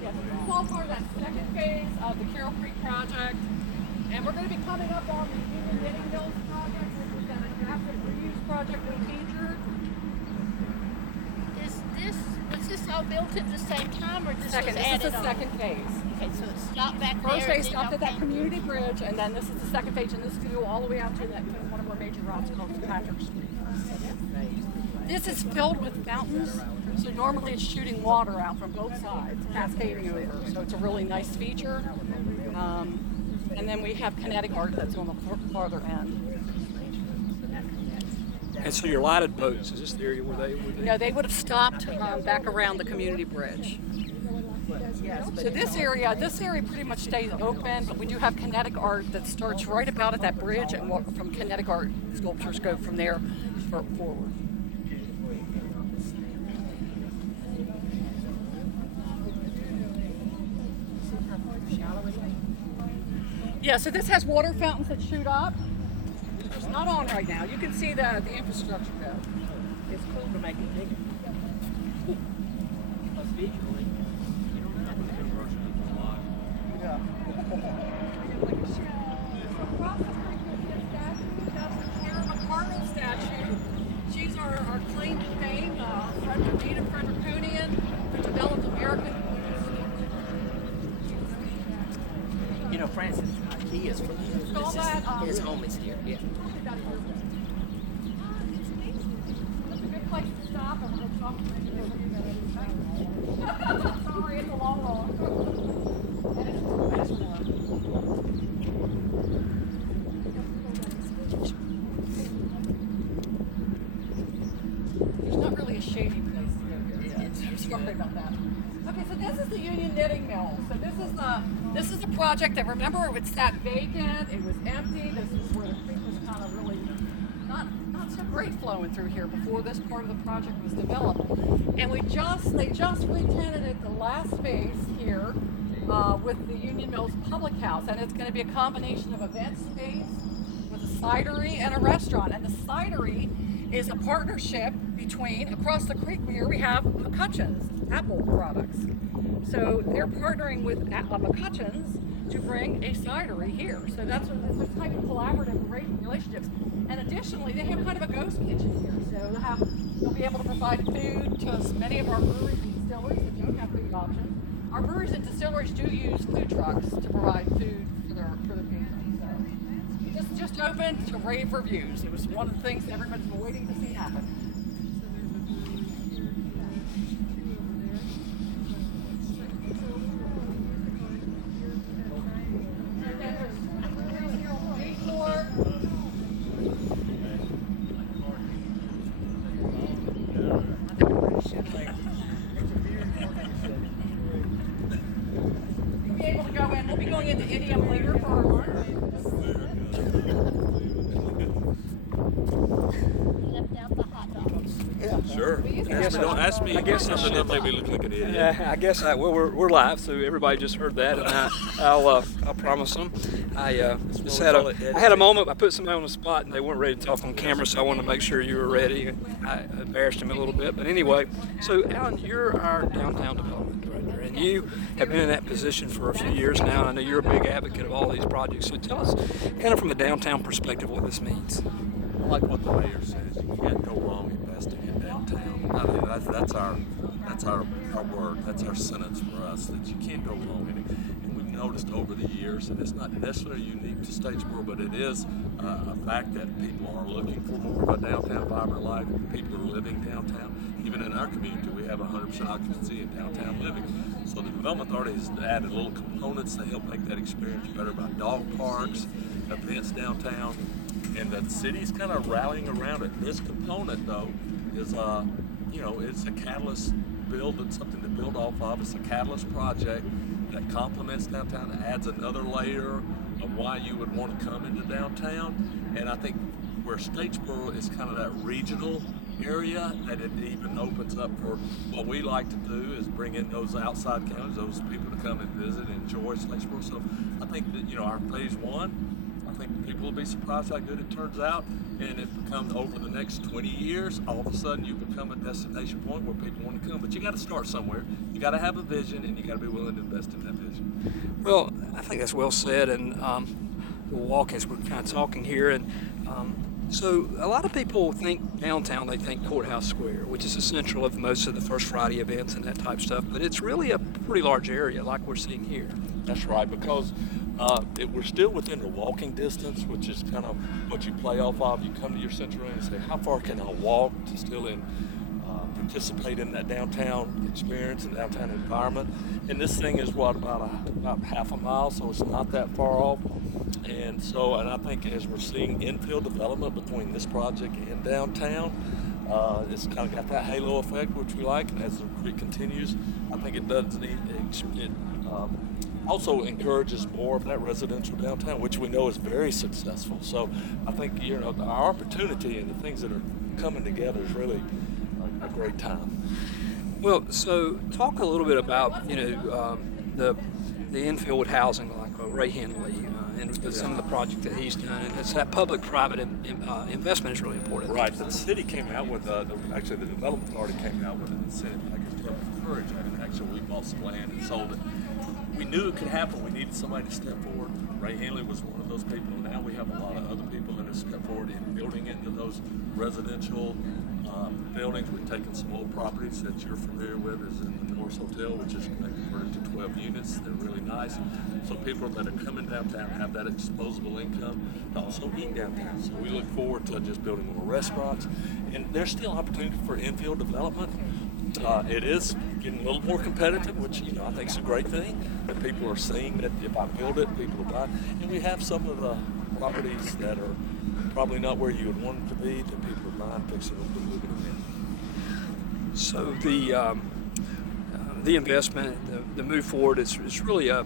yes, this is all part of that 2nd phase of the Carroll Creek project. And we're going to be coming up on the Union Knitting Mills project, which is an adaptive reuse project in Painter. Was this all built at the same time, or this Second, was this is added the on? 2nd phase. Okay, so it stopped back there. First and phase then stopped at that okay. community bridge, and then this is the 2nd phase, and this can go all the way out to that one of our major routes called Patrick Street. This is filled with fountains, so normally it's shooting water out from both sides, cascading over. So it's a really nice feature. And then we have kinetic art that's on the farther end. And so your lighted boats, is this the area where they would be? No, they would have stopped back around the community bridge. So this area pretty much stays open, but we do have kinetic art that starts right about at that bridge, and from kinetic art, sculptures go from there forward. Yeah, so this has water fountains that shoot up. It's not on right now. You can see the infrastructure go. It's cool to make it bigger. Plus visually, you don't have to conversion of Across the creek is this statue. That's the Carroll statue. She's our claim to fame, native Frederickonian who developed American. You know, Francis, he is from here. His home is here. Yeah. That's a good place to stop, and we're going to talk to you. Sorry, it's a long walk. And it's warm. There's not really a shady place to go here. Sorry about that. Okay, so this is the Union Knitting Mill. So this is a project that, remember, it sat vacant, it was empty. This is where the creek was kind of really not so great flowing through here before this part of the project was developed. And they just re-tenanted the last space here with the Union Mills Public House, and it's going to be a combination of event space with a cidery and a restaurant. And the cidery is a partnership between, across the creek here we have McCutcheon's Apple products. So they're partnering with McCutcheon's to bring a cidery here. So that's this type of collaborative relationships. And additionally, they have kind of a ghost kitchen here. So they'll be able to provide food to many of our breweries and distilleries that don't have food options. Our breweries and distilleries do use food trucks to provide food for their patrons. So just opened to rave reviews. It was one of the things that everybody's been waiting to see happen. We'll be going into Idiom later for our lunch. Left out the hot dogs. Sure. Ask me. I guess something that made me look like an idiot. Yeah, I guess we're live, so everybody just heard that, and I'll promise them. I had a moment. I put somebody on the spot, and they weren't ready to talk on camera, so I wanted to make sure you were ready. I embarrassed them a little bit, but anyway. So, Alan, you're our downtown development director, and you have been in that position for a few years now. And I know you're a big advocate of all these projects. So, tell us, kind of from a downtown perspective, what this means. Like what the mayor says, you can't go wrong investing in downtown. I mean, that's our word. That's our sentence for us, that you can't go wrong in it. And we've noticed over the years, and it's not necessarily unique to Statesboro, but it is a fact that people are looking for more of a downtown vibrant life. People are living downtown. Even in our community, we have 100% occupancy in downtown living. So the Development Authority has added little components to help make that experience better, by dog parks, events downtown. And the city's kind of rallying around it. This component, though, is it's a catalyst build. It's something to build off of. It's a catalyst project that complements downtown, adds another layer of why you would want to come into downtown. And I think where Statesboro is kind of that regional area, that it even opens up for what we like to do is bring in those outside counties, those people to come and visit and enjoy Statesboro. So I think that, our phase one, I think people will be surprised how good it turns out, and it becomes, over the next 20 years, all of a sudden you become a destination point where people want to come. But you got to start somewhere. You got to have a vision, and you got to be willing to invest in that vision. Well, I think that's well said, and we'll walk as we're kind of talking here. And so a lot of people think downtown, they think Courthouse Square, which is the central of most of the First Friday events and that type of stuff, but it's really a pretty large area like we're seeing here. That's right, because we're still within the walking distance, which is kind of what you play off of. You come to your central area and say, how far can I walk to still participate in that downtown experience and downtown environment. And this thing is what, about half a mile, so it's not that far off. And I think as we're seeing infill development between this project and downtown, it's kind of got that halo effect, which we like. And as the creek continues, I think it also encourages more of that residential downtown, which we know is very successful. So I think our opportunity and the things that are coming together is really a great time. Well, so talk a little bit about the infill with housing, like Ray Henley, and some of the project that he's done. And it's that public-private investment is really important. Right. The city came out with actually the development authority came out with an incentive package to encourage that. And actually, we bought some land and sold it. We knew it could happen. We needed somebody to step forward. Ray Henley was one of those people. Now we have a lot of other people that have stepped forward in building into those residential buildings. We've taken some old properties that you're familiar with, is in the North Hotel, which is converted to 12 units. They're really nice. So people that are coming downtown have that disposable income to also eat downtown. So we look forward to just building more restaurants. And there's still opportunity for infill development. It is getting a little more competitive, which I think is a great thing. That people are seeing that if I build it, people will buy. And we have some of the properties that are probably not where you would want them to be, that people are buying, fixing them, and moving them in. So the investment, the move forward, it's really a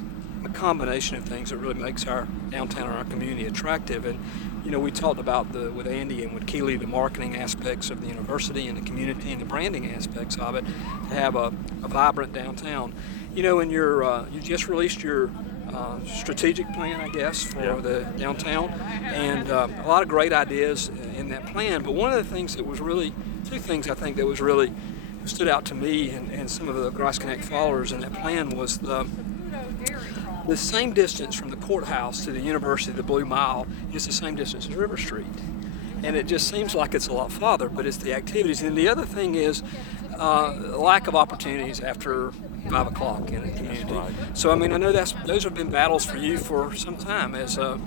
combination of things that really makes our downtown and our community attractive. And we talked about with Andy and with Keeley the marketing aspects of the university and the community and the branding aspects of it to have a vibrant downtown. And you just released your strategic plan, I guess, for the downtown, and a lot of great ideas in that plan. But one of the things that was really, two things I think that was really stood out to me and some of the Grice Connect followers in that plan was the same distance from the courthouse to the University, the Blue Mile, is the same distance as River Street. And it just seems like it's a lot farther, but it's the activities. And the other thing is lack of opportunities after 5 o'clock in the community. Right. So, I mean, I know those have been battles for you for some time as a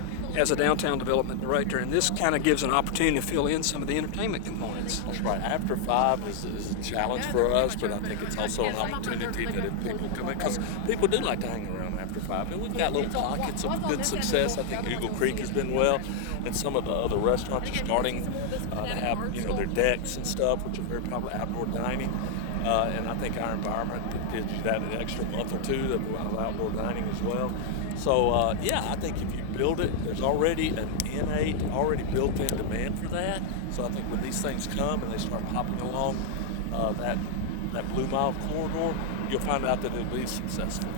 downtown development director, and this kind of gives an opportunity to fill in some of the entertainment components. That's right. After 5 is a challenge for us, but I think it's also an opportunity that if people come in, because people do like to hang around after 5, and we've got little pockets of good success. I think Eagle Creek has been well, and some of the other restaurants are starting to have their decks and stuff, which are very popular, outdoor dining. And I think our environment gives you that an extra month or two of outdoor dining as well. So, I think if you build it, there's already an innate, already built-in demand for that. So I think when these things come and they start popping along that Blue Mile corridor, you'll find out that it'll be successful.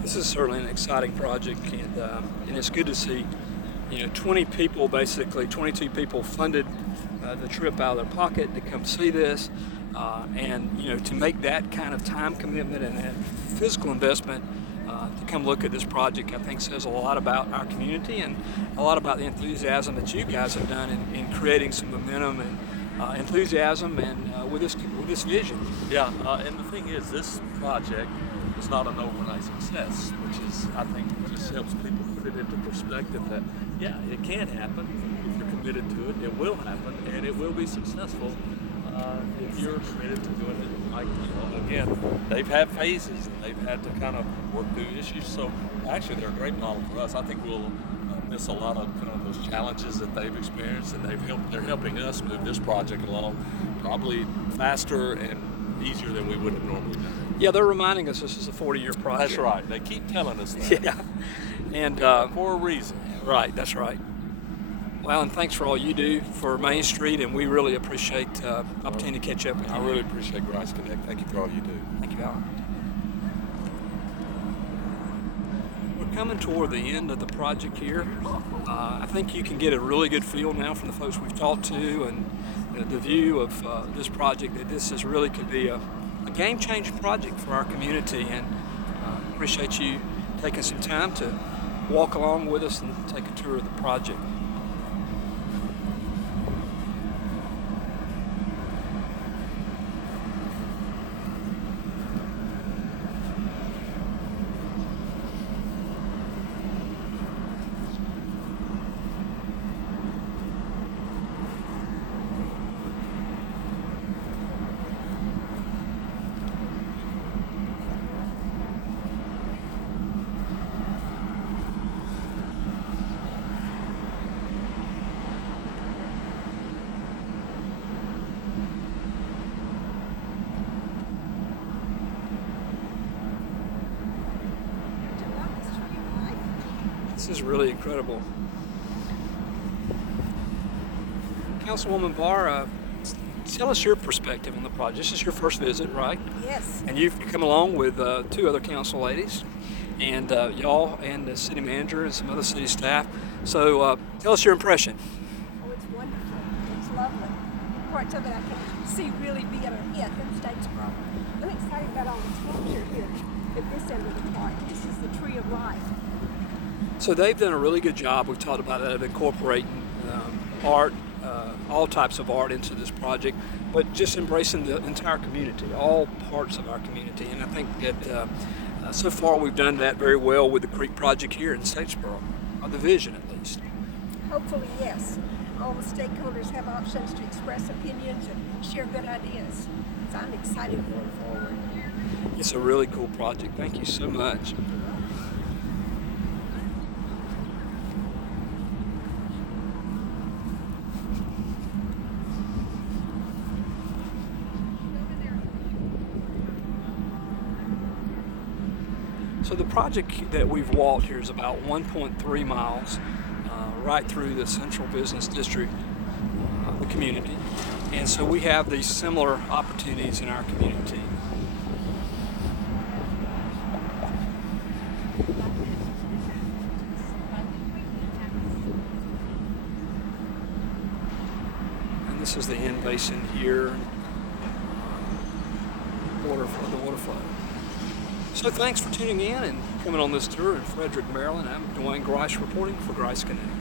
This is certainly an exciting project, and it's good to see, 20 people, basically 22 people funded the trip out of their pocket to come see this, and to make that kind of time commitment and that physical investment to come look at this project, I think says a lot about our community and a lot about the enthusiasm that you guys have done in creating some momentum and enthusiasm and with this vision. Yeah, and the thing is, this project is not an overnight success, which is, I think, just helps people put it into perspective that, it can happen if you're committed to it. It will happen, and it will be successful if you're committed to doing it. Like, again, they've had phases, and they've had to kind of work through issues. So, actually, they're a great model for us. I think we'll miss a lot of kind of those challenges that they've experienced, and they're helping us move this project along probably faster and easier than we would have normally done. Yeah, they're reminding us this is a 40-year project. That's right. They keep telling us that. Yeah, and for a reason. Right, that's right. Well, and thanks for all you do for Main Street, and we really appreciate the opportunity to catch up with you. I really appreciate Grice Connect. Thank you for all you do. Thank you, Alan. We're coming toward the end of the project here. I think you can get a really good feel now from the folks we've talked to and the view of this project that this is really could be a game-changing project for our community, and appreciate you taking some time to walk along with us and take a tour of the project. This is really incredible. Councilwoman Barr, tell us your perspective on the project. This is your first visit, right? Yes. And you've come along with two other council ladies, and y'all and the city manager and some other city staff. So tell us your impression. Oh, it's wonderful. It's lovely. Parts of it I can see really being a hit in Statesboro. I'm excited about all the sculpture here at this end of the park. This is the Tree of Life. So they've done a really good job. We've talked about that, of incorporating art, all types of art into this project, but just embracing the entire community, all parts of our community. And I think that so far we've done that very well with the Creek Project here in Statesboro, or the vision at least. Hopefully, yes. All the stakeholders have options to express opinions and share good ideas. So I'm excited going forward. It's a really cool project. Thank you so much. So the project that we've walked here is about 1.3 miles right through the central business district of the community. And so we have these similar opportunities in our community. And this is the end basin here, the waterflow. So thanks for tuning in and coming on this tour in Frederick, Maryland. I'm Dwayne Grice reporting for Grice Connect.